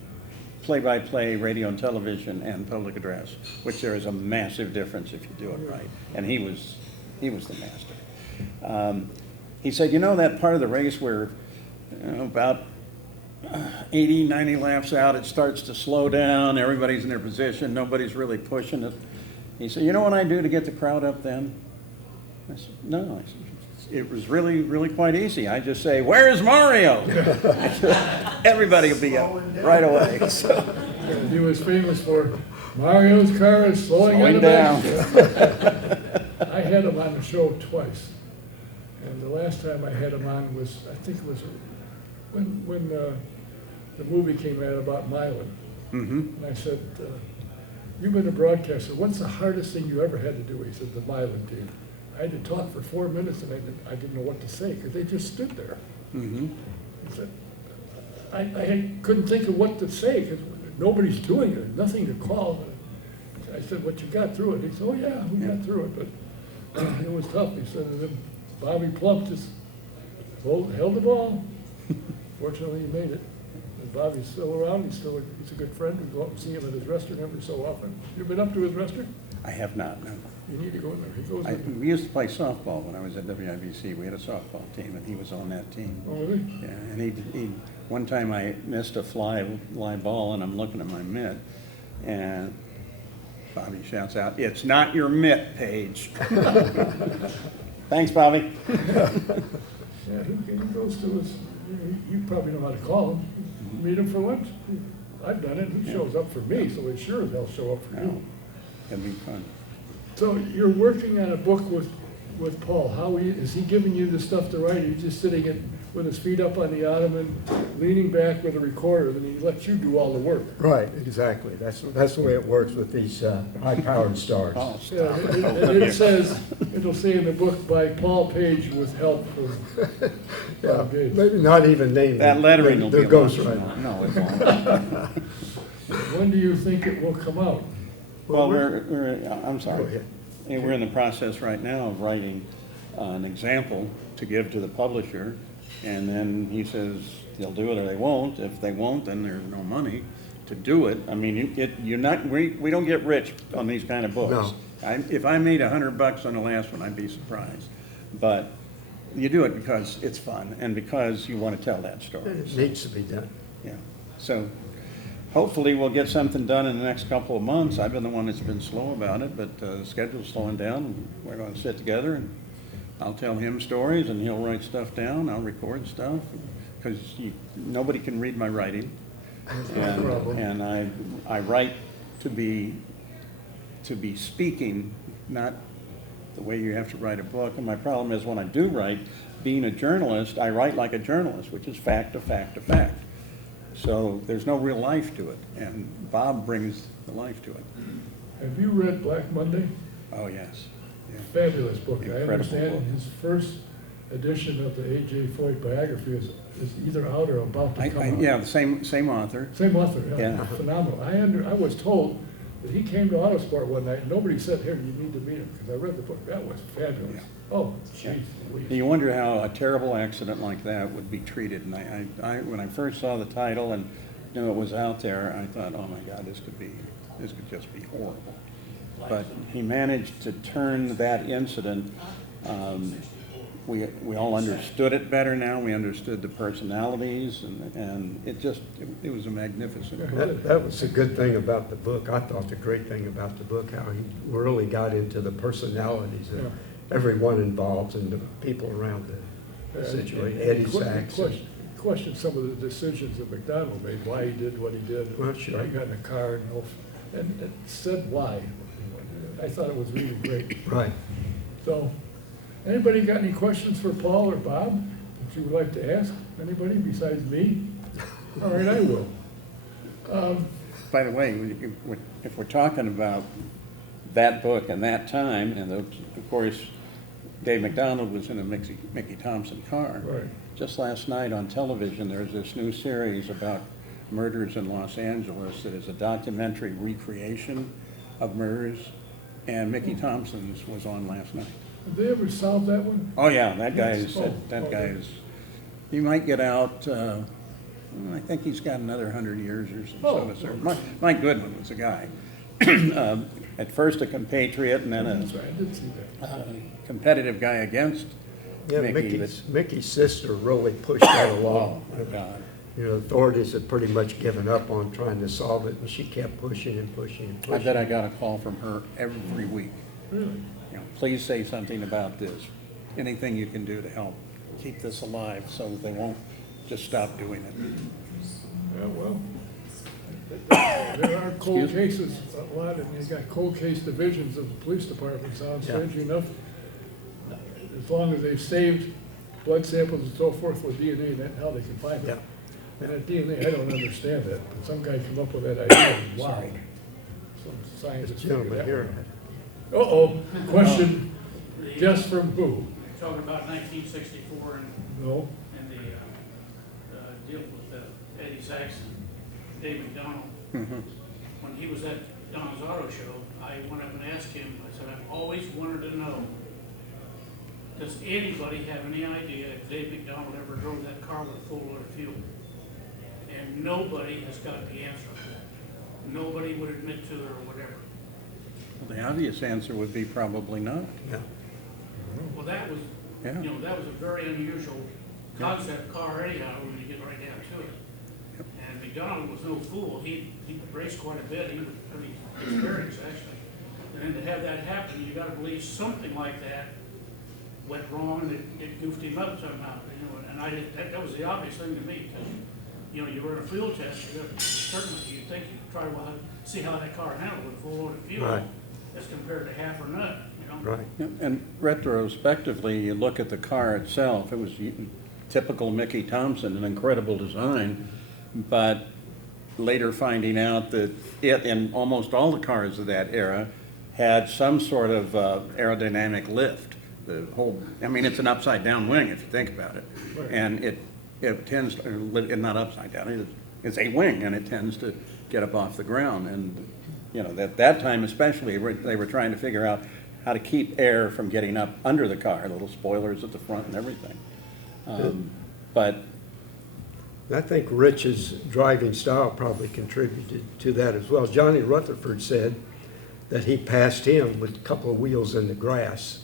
play-by-play radio and television and public address, which there is a massive difference if you do it right. And he was the master. He said, that part of the race where about 80, 90 laps out, it starts to slow down, everybody's in their position, nobody's really pushing it. He said, "You know what I do to get the crowd up then?" I said, "No." I said, "It was really, really quite easy. I just say, 'Where is Mario?'" Everybody will be up right away. So, He was famous for, "Mario's car is slowing down." I had him on the show twice. And the last time I had him on was, I think it was when the movie came out about Milan. And I said, "You've been a broadcaster. What's the hardest thing you ever had to do?" He said, "The Milan team. I had to talk for 4 minutes and I didn't know what to say because they just stood there." He said, I couldn't think of what to say because nobody's doing it, nothing to call. I said, "But you got through it." He said, "Oh yeah, we got through it, but it was tough." He said, and then Bobby Plump just held the ball. Fortunately, he made it. And Bobby's still around. He's a good friend. We go up and see him at his restaurant every so often. You been up to his restaurant? I have not, no. You need to go in there. He goes in. We used to play softball when I was at WIBC. We had a softball team, and he was on that team. Oh, really? Yeah, and he one time I missed a fly ball, and I'm looking at my mitt, and Bobby shouts out, "It's not your mitt, Paige." Thanks, Bobby. Yeah, he goes to his, you probably know how to call him. Meet him for lunch. I've done it. He shows up for me, so he sure as hell show up for you. It'd be fun. So you're working on a book with Paul. Is he giving you the stuff to write? Are you just sitting with his feet up on the ottoman, leaning back with a recorder, and he lets you do all the work? Right, exactly. That's the way it works with these high-powered stars. Oh, Yeah, stop. and it'll say in the book, by Paul Page with help from Bob Gates. Maybe not even named. That lettering will be the ghostwriter. ghostwriter. No, it won't. When do you think it will come out? Well, I'm sorry. Go ahead. And we're in the process right now of writing an example to give to the publisher, and then he says they'll do it or they won't. If they won't, then there's no money to do it. I mean, we don't get rich on these kind of books. No. If I made $100 on the last one, I'd be surprised. But you do it because it's fun and because you want to tell that story. It needs to be done. Yeah. So hopefully we'll get something done in the next couple of months. I've been the one that's been slow about it, but the schedule's slowing down. We're going to sit together and I'll tell him stories and he'll write stuff down. I'll record stuff because nobody can read my writing. And I write to be speaking, not the way you have to write a book. And my problem is when I do write, being a journalist, I write like a journalist, which is fact to fact to fact. So there's no real life to it, and Bob brings the life to it. Have you read Black Monday? Oh, yes. Yeah. Fabulous book. Incredible I understand book. his first edition of the A.J. Foyt biography is either out or about to come out. Yeah, the same author. Same author, yeah. Yeah. Phenomenal. I was told that he came to Autosport one night and nobody said, "Here, you need to meet him," because I read the book. That was fabulous. Yeah. Oh, jeez. You wonder how a terrible accident like that would be treated. And I when I first saw the title and knew it was out there, I thought, oh my God, this could just be horrible. But he managed to turn that incident. We all understood it better now. We understood the personalities, and it was a magnificent book. That was a good thing about the book. I thought the great thing about the book, how he really got into the personalities of everyone involved and the people around the situation. Eddie Sachs. Questioned some of the decisions that McDonald made, why he did what he did. Well, sure. Why he got in a car and said why. I thought it was really great. Right. So, anybody got any questions for Paul or Bob that you would like to ask? Anybody besides me? All right, I will. By the way, if we're talking about that book and that time, and of course, Dave McDonald was in a Mickey Thompson car. Right. just last night on television, there's this new series about murders in Los Angeles that is a documentary recreation of murders, and Mickey Thompson's was on last night. Have they ever solved that one? Oh, yeah, that guy Yes. is, Oh, that guy okay. is, he might get out, I think he's got another 100 years or Oh. so. Mike Goodman was a guy. At first a compatriot and then That's right, I did see that. a competitive guy against Yeah, Mickey. Mickey's sister really pushed that Oh, along. my God. You know, authorities had pretty much given up on trying to solve it, and she kept pushing and pushing and I pushing. bet I got a call from her every week. Really? You know, please say something about this. Anything you can do to help keep this alive so that they won't just stop doing it. Yeah, well, there are cold cases, a lot, and you've got cold case divisions of the police departments now, strangely enough. As long as they've saved blood samples and so forth with DNA, that's how they can find Yeah. it. And that DNA, I don't understand that, but some guy come up with that idea, wow. Sorry. Some scientist This figured gentleman that here. one out. Uh-oh, question, just from who? Talking about 1964 No? and the deal with Eddie Saxon, Dave McDonald. When he was at Don's Auto Show, I went up and asked him, I said, I've always wanted to know, does anybody have any idea if Dave McDonald ever drove that car with a full load of fuel? And nobody has got the answer. Nobody would admit to it or whatever. Well, the obvious answer would be probably not. Yeah. Well, that was, Yeah. you know, that was a very unusual concept car anyhow, when you get right down to it. And McDonald was no fool. He raced quite a bit. He was pretty experienced, actually. And then to have that happen, you gotta believe something like that went wrong and it goofed him up somehow, you know. And that was the obvious thing to me, because, you know, you run a field test, certainly you'd think you'd try to see how that car handled with a full load of fuel. Right. As compared to half or none, you know. Right. Yeah, and retrospectively, you look at the car itself, it was typical Mickey Thompson, an incredible design, but later finding out that it and almost all the cars of that era had some sort of aerodynamic lift. The whole, I mean, it's an upside down wing if you think about it. Right. And it tends, not upside down, it's a wing and it tends to get up off the ground. And, you know, at that time especially, they were trying to figure out how to keep air from getting up under the car, little spoilers at the front and everything. But I think Rich's driving style probably contributed to that as well. Johnny Rutherford said that he passed him with a couple of wheels in the grass.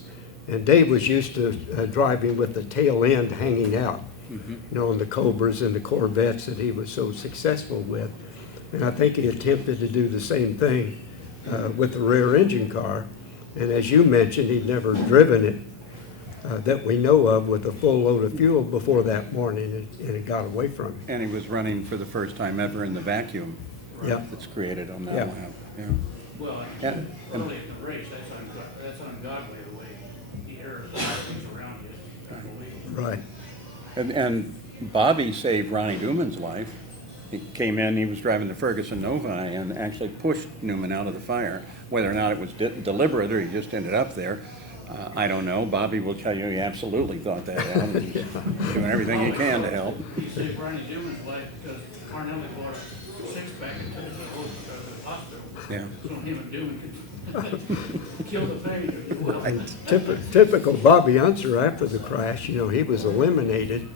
And Dave was used to driving with the tail end hanging out, you know, in the Cobras and the Corvettes that he was so successful with. And I think he attempted to do the same thing with the rear engine car. And as you mentioned, he'd never driven it that we know of with a full load of fuel before that morning, and it got away from him. and he was running for the first time ever in the vacuum Yeah. that's created on that Yeah. lap. Yeah. Well, Yeah. early in the race, that's ungodly the way the air things around you. Unbelievable. Right. And Bobby saved Ronnie Newman's life. He came in, he was driving the Ferguson Novi and actually pushed Newman out of the fire. Whether or not it was deliberate or he just ended up there, I don't know. Bobby will tell you he absolutely thought that out. And he's doing everything he can to help. He saved Ronnie Newman's life because Carnelli bought a six-pack and took it to the hospital. Yeah. So him and Newman could kill the thing, if you will. And typical Bobby Unser after the crash, you know, he was eliminated.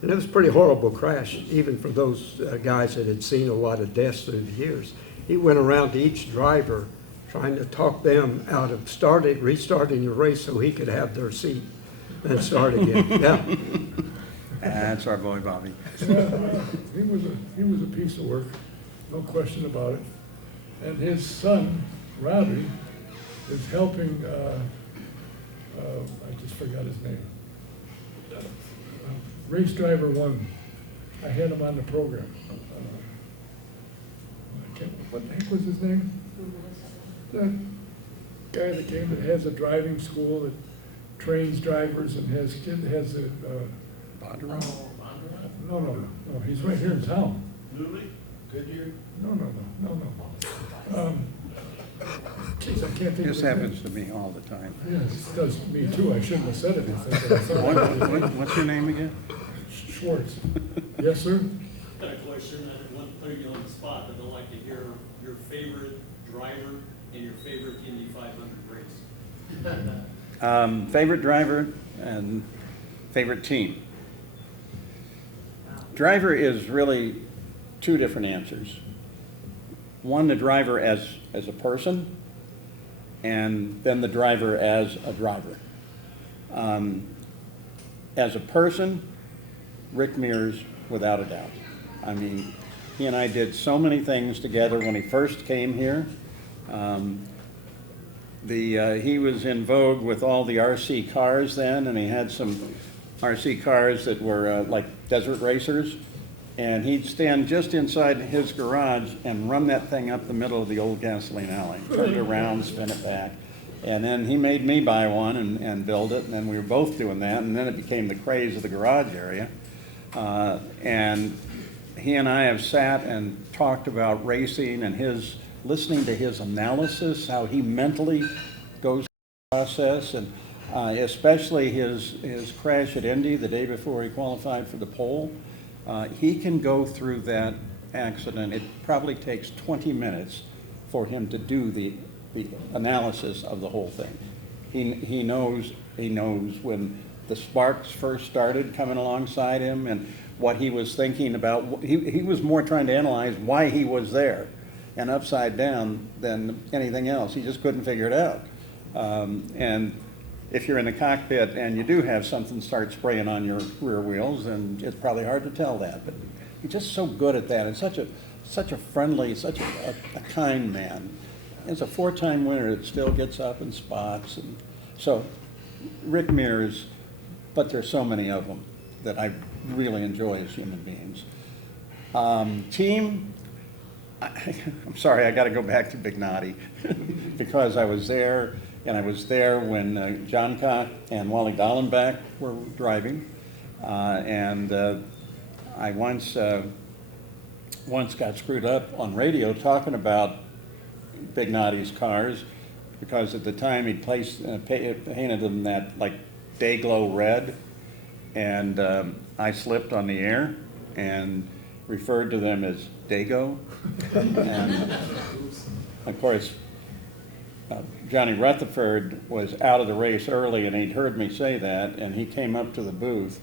And it was a pretty horrible crash, even for those guys that had seen a lot of deaths through the years. He went around to each driver trying to talk them out of restarting the race so he could have their seat and start again. Yeah. That's our boy Bobby. He was a piece of work, no question about it. And his son, Robbie, is helping, I just forgot his name. Race driver one, I had him on the program. What the heck was his name? That guy that came, that has a driving school that trains drivers and has a, Bondurant? no, he's right here in town. Newly? Goodyear? No. Geez, I can't think of This his name. happens to me all the time. Yes, it does me too. I shouldn't have said anything. But I thought- What's your name again? Schwartz. Yes, sir? Got a question, I don't want to put you on the spot, but I'd like to hear your favorite driver and your favorite Indy 500 race. Favorite driver and favorite team. Driver is really two different answers. One, the driver as a person, and then the driver as a driver. As a person, Rick Mears, without a doubt. I mean, he and I did so many things together when he first came here. He was in vogue with all the RC cars then, and he had some RC cars that were like desert racers. And he'd stand just inside his garage and run that thing up the middle of the old gasoline alley, turn it around, spin it back. And then he made me buy one and build it, and then we were both doing that, and then it became the craze of the garage area. And he and I have sat and talked about racing and listening to his analysis, how he mentally goes through the process, and especially his crash at Indy the day before he qualified for the pole. He can go through that accident. It probably takes 20 minutes for him to do the analysis of the whole thing. He knows when the sparks first started coming alongside him and what he was thinking about. He was more trying to analyze why he was there and upside down than anything else. He just couldn't figure it out. And if you're in the cockpit and you do have something start spraying on your rear wheels, then it's probably hard to tell that. But he's just so good at that, and such a friendly, such a kind man. As a 4-time winner that still gets up and spots. And so Rick Mears, but there's so many of them that I really enjoy as human beings. Team, I'm sorry, I got to go back to Big Noddy because I was there. And I was there when John Cock and Wally Dallenbach were driving. I once got screwed up on radio talking about Big Noddy's cars because at the time he'd painted them that like day glow red. And I slipped on the air and referred to them as Dago. And of course, Johnny Rutherford was out of the race early, and he'd heard me say that, and he came up to the booth,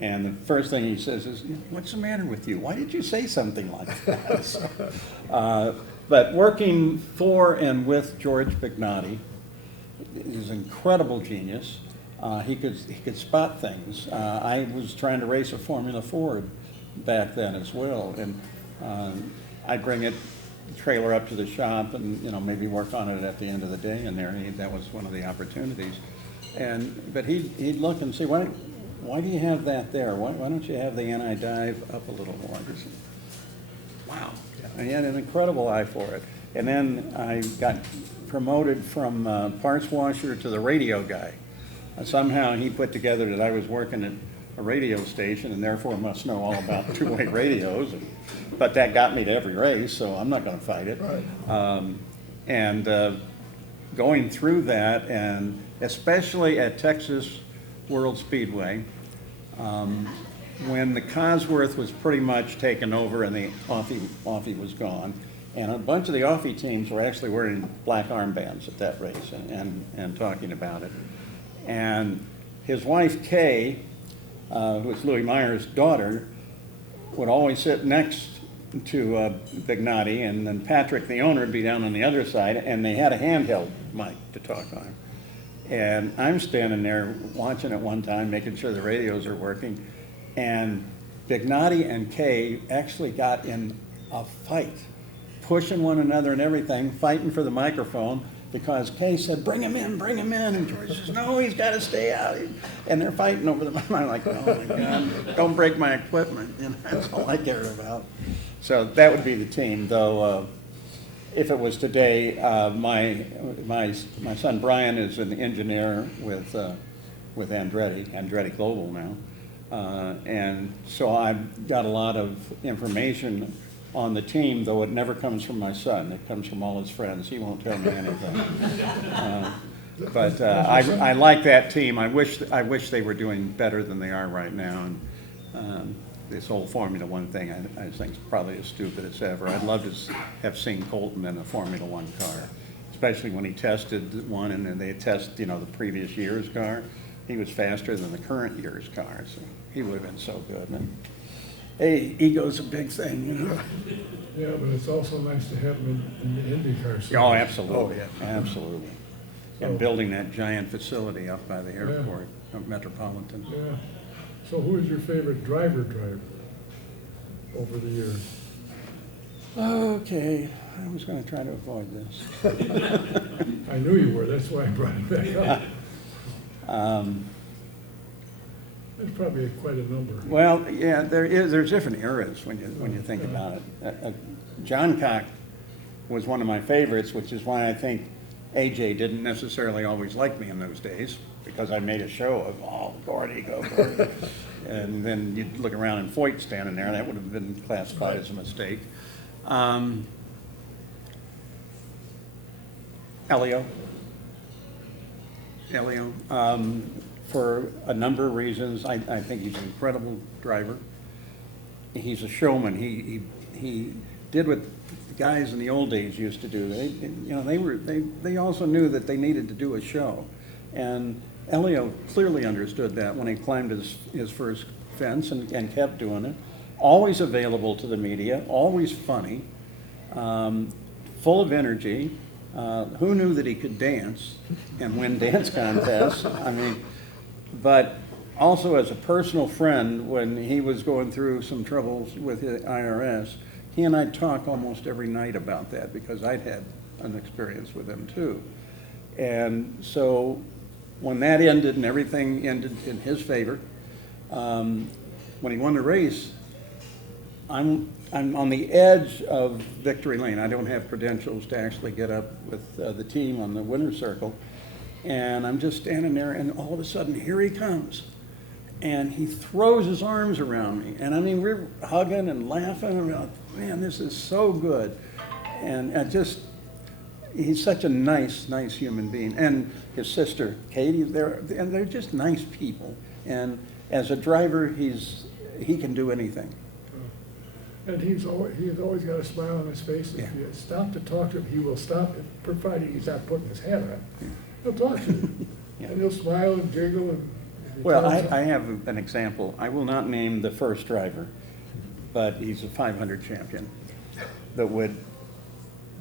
and the first thing he says is, "What's the matter with you? Why did you say something like that?" But working for and with George Bignati, he's an incredible genius. He could spot things. I was trying to race a Formula Ford back then as well, and I'd bring it. Trailer up to the shop and maybe work on it at the end of the day, and that was one of the opportunities. But he'd look and say, why do you have that there? Why don't you have the anti-dive up a little more? Wow. And he had an incredible eye for it. And then I got promoted from parts washer to the radio guy. Somehow he put together that I was working at a radio station and therefore must know all about two-way radios. But that got me to every race, so I'm not going to fight it. Right. Going through that, and especially at Texas World Speedway, when the Cosworth was pretty much taken over and the Offie was gone, and a bunch of the Offie teams were actually wearing black armbands at that race and talking about it. And his wife, Kay, who was Louis Meyer's daughter, would always sit next to Big Noddy, and then Patrick, the owner, would be down on the other side, and they had a handheld mic to talk on. And I'm standing there watching at one time, making sure the radios are working, and Big Noddy and Kay actually got in a fight, pushing one another and everything, fighting for the microphone, because Kay said, bring him in, and George says, no, he's got to stay out. And they're fighting over the mic. I'm like, oh my God, don't break my equipment. That's all I cared about. So that would be the team, though. If it was today, my son Brian is an engineer with Andretti Global now, and so I've got a lot of information on the team, though it never comes from my son. It comes from all his friends. He won't tell me anything. But I like that team. I wish they were doing better than they are right now. This whole Formula One thing, I think is probably as stupid as ever. I'd love to have seen Colton in a Formula One car, especially when he tested one and then they test, the previous year's car. He was faster than the current year's car, so he would have been so good. And, hey, ego's a big thing, Yeah, but it's also nice to have him in the IndyCar series. Oh, absolutely, yeah. absolutely. And So- building that giant facility up by the airport, Metropolitan. Yeah. So who is your favorite driver over the years? Okay, I was gonna try to avoid this. I knew you were, that's why I brought it back up. There's probably quite a number. Well, yeah, there's different eras when you think about it. John Cock was one of my favorites, which is why I think AJ didn't necessarily always like me in those days, because I made a show of, oh, Gordy, go Gordy. And then you'd look around and Foyt standing there, that would have been classified as a mistake. Elio, for a number of reasons, I think he's an incredible driver. He's a showman. He did what the guys in the old days used to do. They also knew that they needed to do a show, and Elio clearly understood that when he climbed his first fence and kept doing it. Always available to the media, always funny, full of energy. Who knew that he could dance and win dance contests? I mean, but also as a personal friend, when he was going through some troubles with the IRS, he and I'd talk almost every night about that because I'd had an experience with him too. And so when that ended and everything ended in his favor, when he won the race, I'm on the edge of victory lane. I don't have credentials to actually get up with the team on the winner's circle. And I'm just standing there, and all of a sudden, here he comes. And he throws his arms around me. And I mean, we're hugging and laughing. And we're like, man, this is so good. And he's such a nice human being. And his sister, Katie, they're just nice people. And as a driver, he can do anything. And he's always got a smile on his face. If you stop to talk to him, he will stop, provided he's not putting his hat on. He'll talk to you. Yeah. And he'll smile and giggle. And Well, I have an example. I will not name the first driver, but he's a 500 champion that would,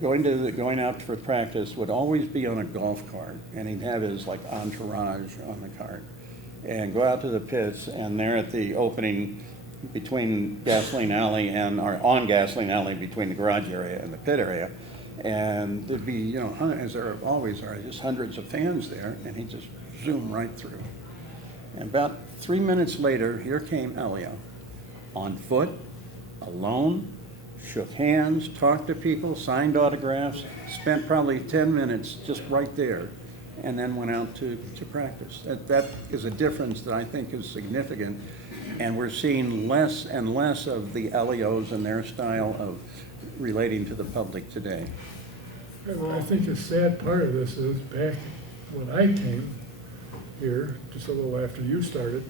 going out for practice, would always be on a golf cart, and he'd have his like entourage on the cart, and go out to the pits, and there at the opening between Gasoline Alley or on Gasoline Alley between the garage area and the pit area, and there'd be, as there always are, just hundreds of fans there, and he'd just zoom right through. And about 3 minutes later, here came Elio, on foot, alone, shook hands, talked to people, signed autographs, spent probably 10 minutes just right there, and then went out to practice. That is a difference that I think is significant, and we're seeing less and less of the Elios and their style of relating to the public today. And I think the sad part of this is back when I came here, just a little after you started,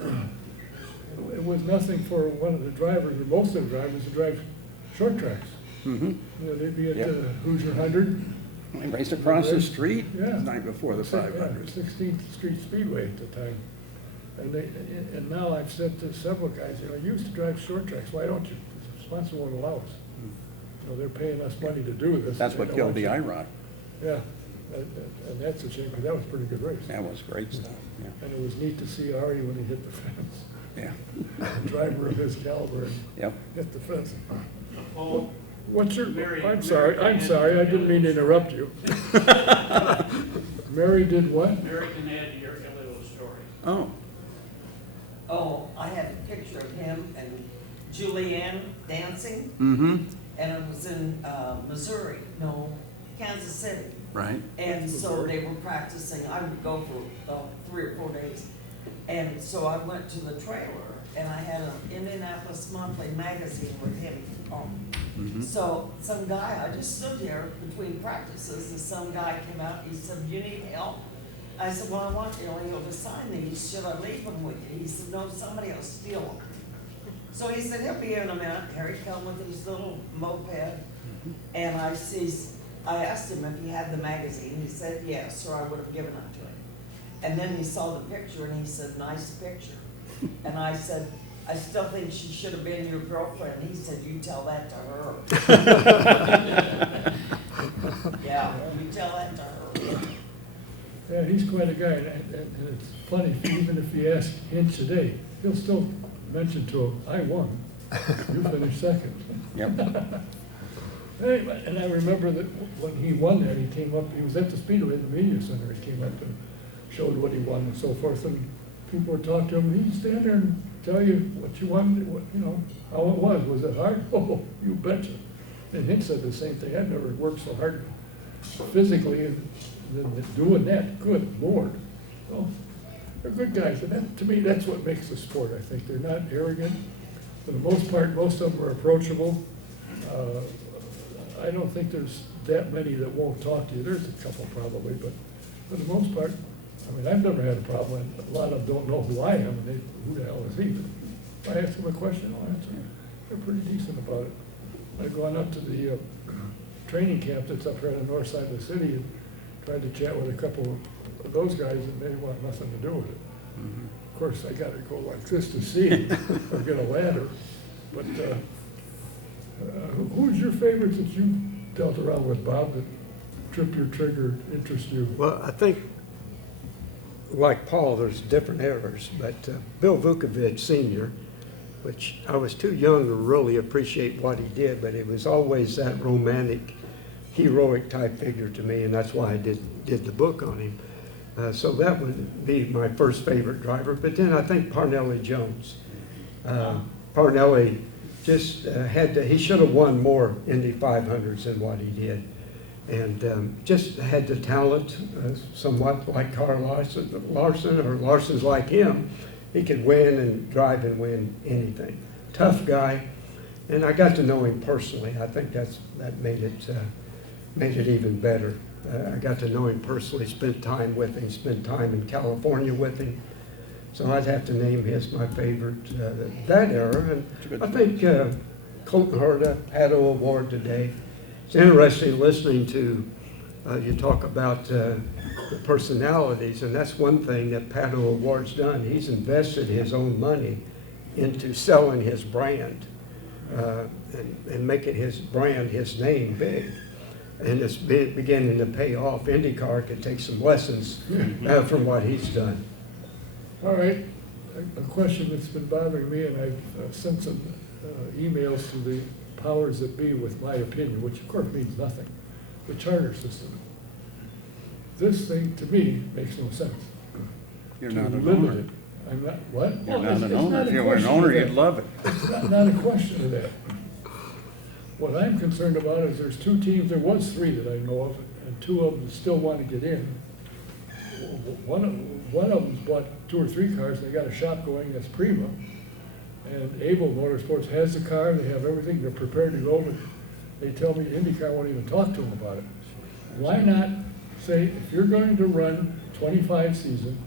it was nothing for one of the drivers, or most of the drivers, to drive short tracks. Mm-hmm. They'd be at Yep. the Hoosier 100. They raced across the street Yeah. the night before the 500. 16th Street Speedway at the time. And now I've said to several guys, you used to drive short tracks, why don't you? The sponsor won't allow us. They're paying us money to do this. That's They what don't killed want the you. IROC. Yeah, and that's a shame, because that was a pretty good race. That was great stuff, yeah. And it was neat to see Ari when he hit the fence. Yeah, A driver of his caliber yep. hit the fence. Paul, What's your, Mary- I'm sorry, I didn't mean to interrupt you. Mary did what? Mary can add to your Elio story. Oh, Oh, I have a picture of him and Julianne dancing, mm-hmm, and it was in Kansas City. right. And so they were practicing. I would go for 3 or 4 days. And so I went to the trailer, and I had an Indianapolis Monthly magazine with him on. Mhm. So some guy, I just stood there between practices, and some guy came out, he said, "You need help?" I said, "Well, I want Elio to sign these. Should I leave them with you?" He said, "No, somebody will steal them." So he said, he'll be in a minute. Here he come with his little moped. And I asked him if he had the magazine. He said yes, or I would have given it to him. And then he saw the picture and he said, nice picture. And I said, I still think she should have been your girlfriend. He said, you tell that to her. Yeah, you tell that to her. Yeah, he's quite a guy, and it's funny, even if you ask Hinch today, he'll still mention to him, I won, you finished second. Yep. Hey, and I remember that when he won that, he came up, he was at the Speedway, the media center, he came up and showed what he won and so forth, and people would talk to him, he'd stand there and tell you what you won, what, you know, how it was it hard? Oh, you betcha. And Hinch said the same thing, I've never worked so hard physically than doing that, good Lord. So, they're good guys, and that, to me, that's what makes the sport, I think. They're not arrogant. For the most part, most of them are approachable. I don't think there's that many that won't talk to you. There's a couple probably, but for the most part, I mean, I've never had a problem. And a lot of them don't know who I am, and they, who the hell is he? But if I ask them a question, I'll answer. They're pretty decent about it. I've gone up to the training camp that's up here on the north side of the city and tried to chat with a couple of those guys, and they want nothing to do with it. Of course, I got to go like this to see it or get a ladder. But who's your favorites that you dealt around with, Bob, that trip your trigger, interest you? Well, I think, like Paul, there's different eras, but Bill Vukovich Sr., which I was too young to really appreciate what he did, but it was always that romantic, heroic type figure to me, and that's why I did the book on him. So that would be my first favorite driver. But then I think Parnelli Jones. Parnelli just he should have won more Indy 500s than what he did. And just had the talent, somewhat like Carl Larson, or Larson's like him. He could win and drive and win anything. Tough guy. And I got to know him personally. I think that made it even better. I got to know him personally, spent time with him, spent time in California with him. So I'd have to name my favorite that era. And I think Colton Herta, Pato Award today. It's interesting listening to you talk about the personalities, and that's one thing that Pato Award's done. He's invested his own money into selling his brand and making his brand, his name, big. And it's beginning to pay off. IndyCar could take some lessons from what he's done. All right, a question that's been bothering me, and I've sent some emails to the powers that be with my opinion, which of course means nothing. The charter system. This thing, to me, makes no sense. You're To not an limit owner. it. I'm not, what? You're Well, not it's an not owner. a If you were an question owner, of that. you'd love it. It's not a question of that. What I'm concerned about is there's two teams, there was three that I know of, and two of them still want to get in. One of them's bought 2 or 3 cars, and they got a shop going that's Prima. And Able Motorsports has the car, they have everything, they're prepared to go, but they tell me IndyCar won't even talk to them about it. Why not say, if you're going to run 25 season,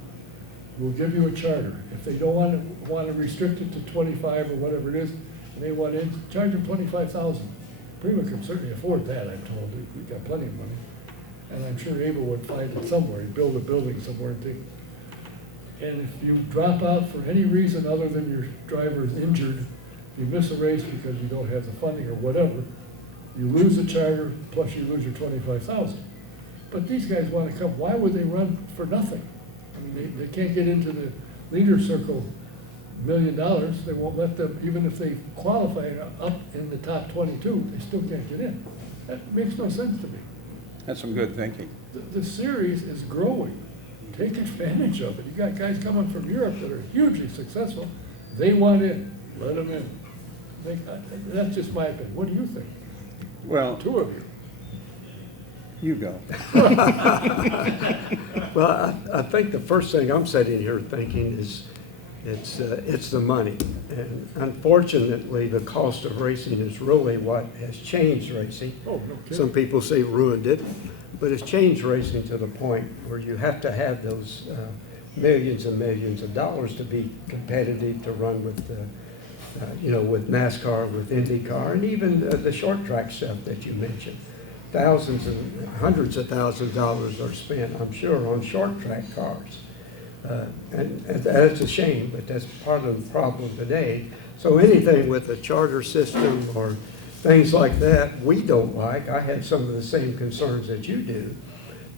we'll give you a charter. If they don't want to restrict it to 25 or whatever it is, and they want in, charge them $25,000. Prima can certainly afford that, I'm told. We've got plenty of money. And I'm sure Abel would find it somewhere. He'd build a building somewhere and take. And if you drop out for any reason other than your driver is injured, you miss a race because you don't have the funding or whatever, you lose the charter, plus you lose your $25,000. But these guys want to come. Why would they run for nothing? I mean, they can't get into the leader circle $1 million. They won't let them, even if they qualify up in the top 22, they still can't get in. That makes no sense to me. That's some good thinking. The series is growing. Take advantage of it. You got guys coming from Europe that are hugely successful. They want in. Let them in. That's just my opinion. What do you think? Well, 2 of you. you go. Well, I think the first thing I'm sitting here thinking is it's the money. And unfortunately, the cost of racing is really what has changed racing. Oh, no kidding. Some people say ruined it, but it's changed racing to the point where you have to have those millions and millions of dollars to be competitive, to run with with NASCAR, with IndyCar, and even the short track stuff that you mentioned. Thousands and hundreds of thousands of dollars are spent, I'm sure, on short track cars. And that's a shame, but that's part of the problem today. So anything with a charter system or things like that, we don't like. I have some of the same concerns that you do.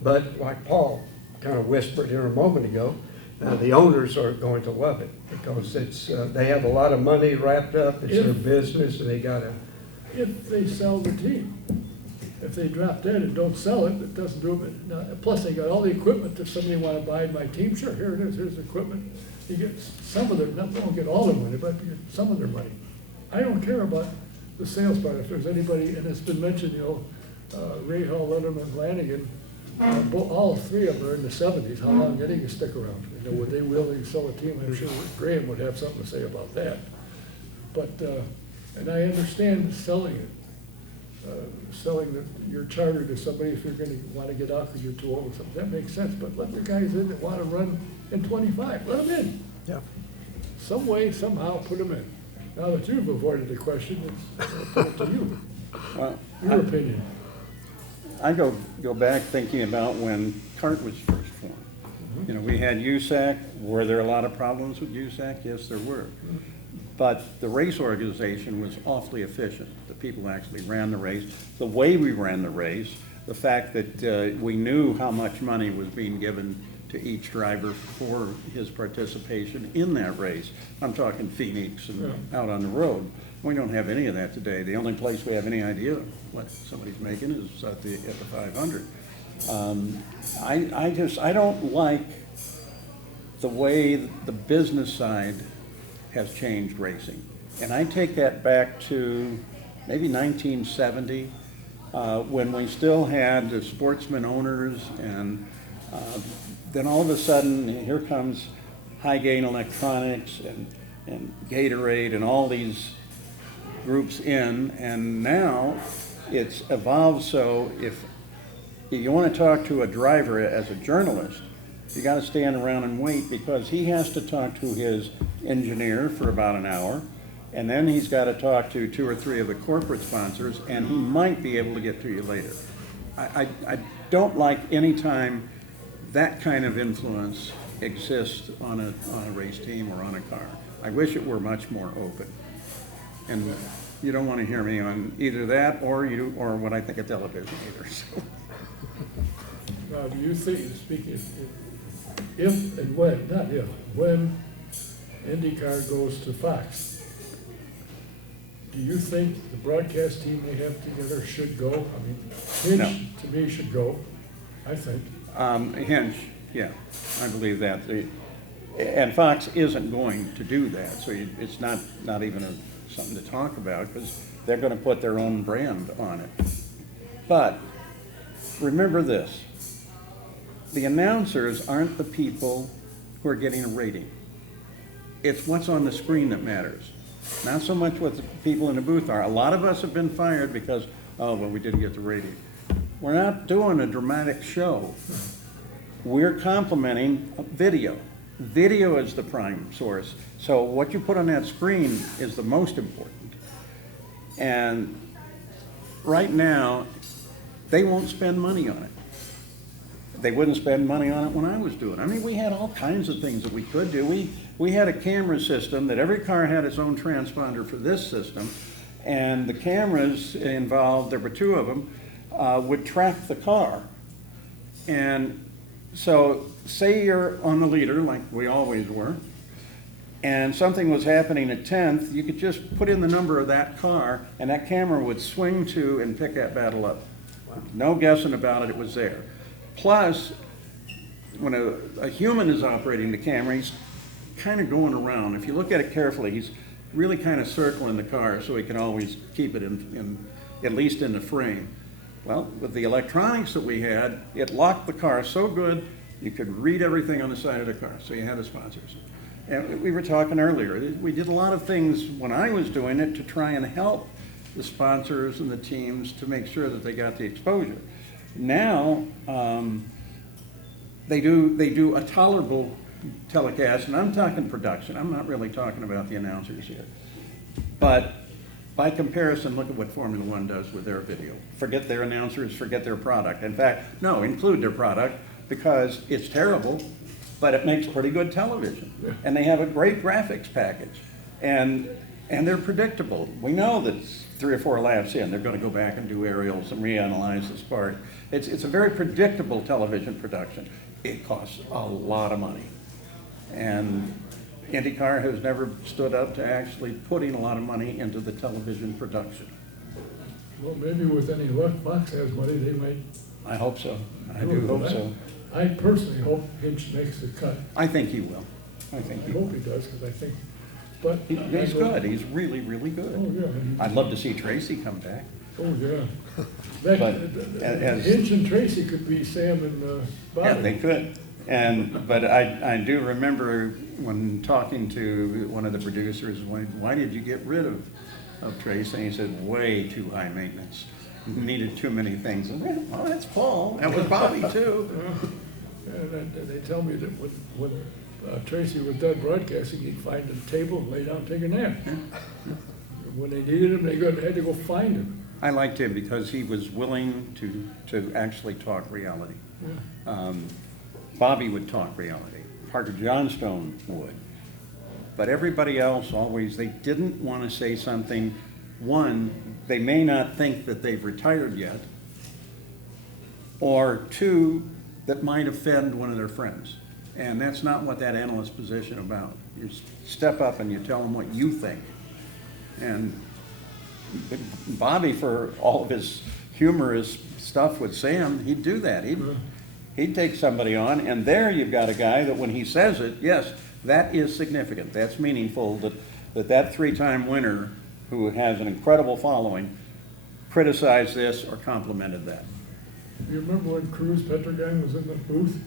But like Paul kind of whispered here a moment ago, the owners are going to love it because they have a lot of money wrapped up. It's their business, and they got to. If they sell the team. If they drop dead and don't sell it, it doesn't do it. Now, plus, they got all the equipment. If somebody want to buy my team, sure, here it is. Here's the equipment. You get some of their, not they won't get all their money, but you get some of their money. I don't care about the sales part. If there's anybody, and it's been mentioned, Ray Hall, Letterman, Flanagan, all three of them are in the 70s. How long are they going to stick around? Would they willing to sell a team? I'm sure Graham would have something to say about that. But, and I understand selling it. Selling your charter to somebody if you're going to want to get out because you're too old or something. That makes sense, but let the guys in that want to run in 25. Let them in. Yeah. Some way, somehow, put them in. Now that you've avoided the question, it's up to you. Well, Your opinion. I go back thinking about when CART was first formed. We had USAC. Were there a lot of problems with USAC? Yes, there were. But the race organization was awfully efficient. The people actually ran the race. The way we ran the race, the fact that we knew how much money was being given to each driver for his participation in that race. I'm talking Phoenix and out on the road. We don't have any of that today. The only place we have any idea what somebody's making is at the 500. I don't like the way the business side has changed racing. And I take that back to maybe 1970, when we still had the sportsman owners, and then all of a sudden, here comes high gain electronics and Gatorade and all these groups in, and now it's evolved so if you want to talk to a driver as a journalist, you got to stand around and wait because he has to talk to his engineer for about an hour, and then he's got to talk to 2 or 3 of the corporate sponsors, and he might be able to get to you later. I don't like any time that kind of influence exists on a race team or on a car. I wish it were much more open. And you don't want to hear me on either that or what I think of television either. So. Now, do you think, speaking if and when, not if, when IndyCar goes to Fox, do you think the broadcast team they have together should go? I mean, Hinch, to me, should go, I think. Hinch, yeah, I believe that. And Fox isn't going to do that, so it's not even something to talk about because they're going to put their own brand on it. But remember this, the announcers aren't the people who are getting a rating. It's what's on the screen that matters. Not so much what the people in the booth are. A lot of us have been fired because, we didn't get the rating. We're not doing a dramatic show. We're complimenting video. Video is the prime source. So what you put on that screen is the most important. And right now, they won't spend money on it. They wouldn't spend money on it when I was doing it. I mean, we had all kinds of things that we could do. We had a camera system that every car had its own transponder for this system, and the cameras involved, there were 2 of them, would track the car. And so say you're on the leader, like we always were, and something was happening at 10th, you could just put in the number of that car, and that camera would swing to and pick that battle up. No guessing about it, it was there. Plus, when a human is operating the camera, he's kind of going around. If you look at it carefully, he's really kind of circling the car so he can always keep it in at least in the frame. Well, with the electronics that we had, it locked the car so good you could read everything on the side of the car, so you had the sponsors. And we were talking earlier, we did a lot of things when I was doing it to try and help the sponsors and the teams to make sure that they got the exposure. Now, they do a tolerable telecast, and I'm talking production. I'm not really talking about the announcers here. But by comparison, look at what Formula One does with their video. Forget their announcers, forget their product. In fact, no, include their product because it's terrible, but it makes pretty good television. And they have a great graphics package. And they're predictable. We know that 3 or 4 laps in, they're going to go back and do aerials and reanalyze the sport. It's a very predictable television production. It costs a lot of money. And IndyCar has never stood up to actually putting a lot of money into the television production. Well, maybe with any luck, Fox has money, they might. I hope so. I do hope so. I personally hope Hinch makes the cut. I think he will. I think I he will. hope he does, because I think, but. He's good. He's really, really Oh, good. yeah. I'd love to see Tracy come back. Oh, yeah. But as- Hinch and Tracy could be Sam and Bobby. Yeah, they could. But I do remember when talking to one of the producers, why did you get rid of Tracy? And he said, way too high maintenance. Needed too many things. And, well, that's Paul. That was Bobby too. And they tell me that when Tracy was done broadcasting, he'd find a table and lay down and take a nap. When they needed him, they had to go find him. I liked him because he was willing to actually talk reality. Bobby would talk reality. Parker Johnstone would. But everybody else always, they didn't want to say something. One, they may not think that they've retired yet. Or two, that might offend one of their friends. And that's not what that analyst position about. You step up and you tell them what you think. And Bobby, for all of his humorous stuff with Sam, he'd do that. He'd take somebody on, and there you've got a guy that when he says it, yes, that is significant. That's meaningful that 3-time winner who has an incredible following criticized this or complimented that. You remember when Cruz Petrogan was in the booth?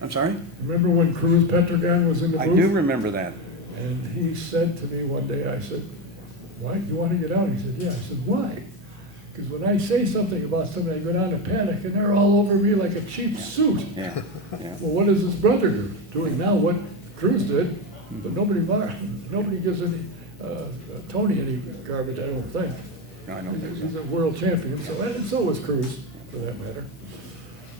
I'm sorry? Remember when Cruz Petrogan was in the booth? I do remember that. And he said to me one day, I said, why, do you want to get out? He said, yeah. I said, why? Because when I say something about something, I go down to panic, and they're all over me like a cheap suit. Yeah. Well, what is his brother doing now? What Cruz did, but nobody gives any Tony any garbage, I don't think. No, I don't think He's so. a world champion, and so was Cruz, for that matter.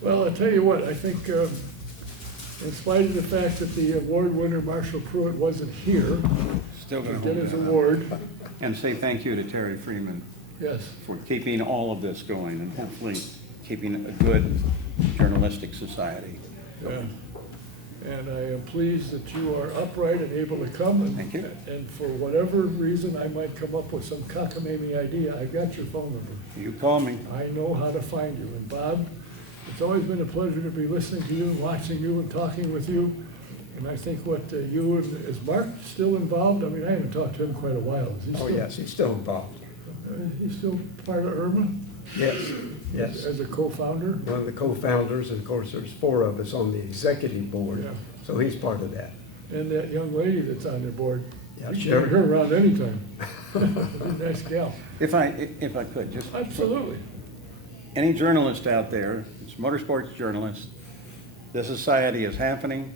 Well, I'll tell you what, I think in spite of the fact that the award winner, Marshall Pruitt, wasn't here Still to going to get hold his that up. award, And say thank you to Terry Freeman yes. for keeping all of this going and hopefully keeping a good journalistic society. Yeah. And I am pleased that you are upright and able to come. And, Thank you. And for whatever reason, I might come up with some cockamamie idea. I've got your phone number. You call me. I know how to find you. And Bob, it's always been a pleasure to be listening to you and watching you and talking with you. And I think what you and, is Mark still involved? I mean, I haven't talked to him in quite a while. Is he Oh, still, yes, he's still involved. He's still part of IRMA? Yes, yes. As a co-founder? One of the co-founders, and of course, there's 4 of us on the executive board, Yeah. so he's part of that. And that young lady that's on their board. Yeah, You sure. can bring her around anytime. Nice gal. If I could, just. Absolutely. Any journalist out there, it's motorsports journalists, this society is happening.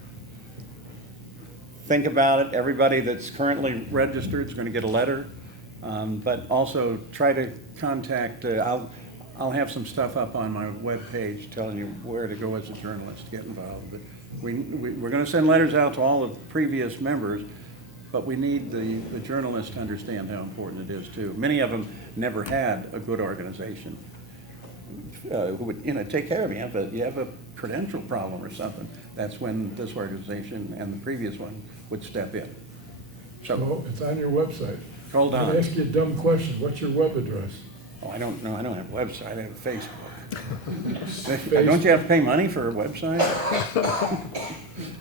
Think about it. Everybody that's currently registered is going to get a letter. But also try to contact, I'll have some stuff up on my webpage telling you where to go as a journalist to get involved. But we're going to send letters out to all of the previous members, but we need the journalists to understand how important it is too. Many of them never had a good organization who would take care of you. You have a credential problem or something, that's when this organization and the previous one would step in. So, Oh, it's on your website. hold I'm on. gonna ask you a dumb question. What's your web address? Oh, I don't know, I don't have a website, I have Facebook. Don't you have to pay money for a website?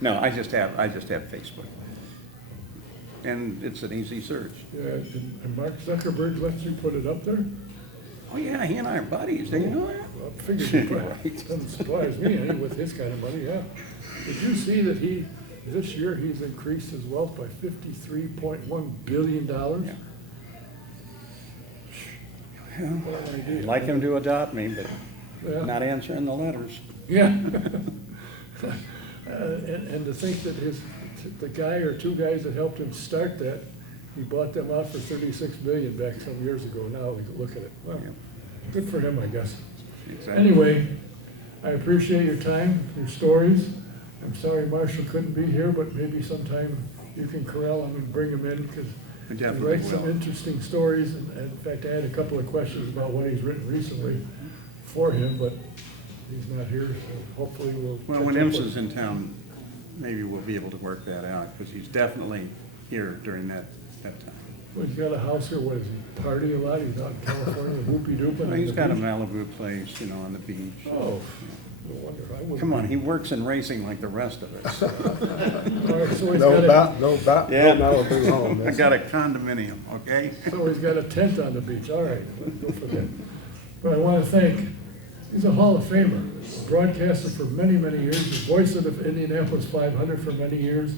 No, I just have Facebook. And it's an easy search. Yeah, and Mark Zuckerberg lets you put it up there? Oh, yeah, he and I are buddies, do you know that? Well, I figured you probably, it doesn't surprise me, any with his kind of money, yeah. Did you see that this year, he's increased his wealth by $53.1 billion? Yeah. What an idea. I'd like him to adopt me, but Yeah. not answering the letters. Yeah. And to think that the guy or 2 guys that helped him start that He bought them out for $36 million back some years ago. Now we look at it. Well, good for him, I guess. Exactly. Anyway, I appreciate your time, your stories. I'm sorry Marshall couldn't be here, but maybe sometime you can corral him and bring him in, because We he definitely writes some will. interesting stories. And in fact, I had a couple of questions about what he's written recently for him, but he's not here, so hopefully we'll. Well, catch when up Imps with is in town, maybe we'll be able to work that out, because he's definitely here during that time. Well, he's got a house here, what is he, party a lot? He's out in California, whoopie-dooping. Well, he's got a Malibu place, you know, on the beach. Oh, no wonder, I wouldn't. Come on, he works in racing like the rest of us. All right, so he's No got a, doubt, no doubt, Yeah. no Malibu home. I got a condominium, okay? so he's got a tent on the beach, all right, let's go for that. But I want to thank, he's a Hall of Famer, broadcaster for many, many years, the voice of the Indianapolis 500 for many years.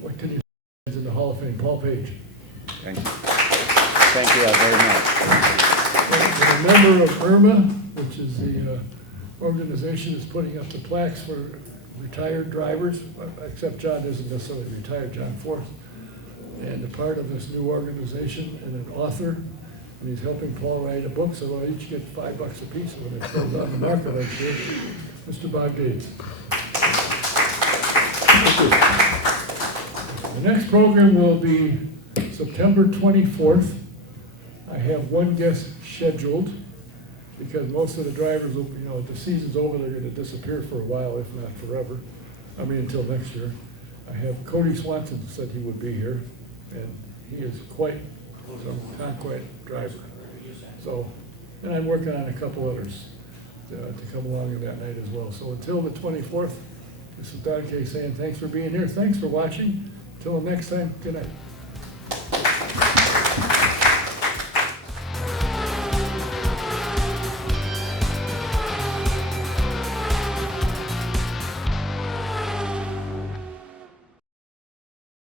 What can you say in the Hall of Fame? Paul Page. Thank you. Thank you very much. And a member of IRMA, which is the organization that's putting up the plaques for retired drivers, except John isn't necessarily retired, John Forth. And a part of this new organization and an author, and he's helping Paul write a book, so they'll each get $5 a piece when it goes on the market next year. Mr. Bob Gates. The next program will be September 24th. I have one guest scheduled, because most of the drivers will, you know, if the season's over, they're gonna disappear for a while, if not forever. I mean, until next year. I have Cody Swanson said he would be here, and he is quite some conquest driver. So, and I'm working on a couple others to come along in that night as well. So until the 24th, this is Don Kay saying thanks for being here. Thanks for watching. Until next time, good night.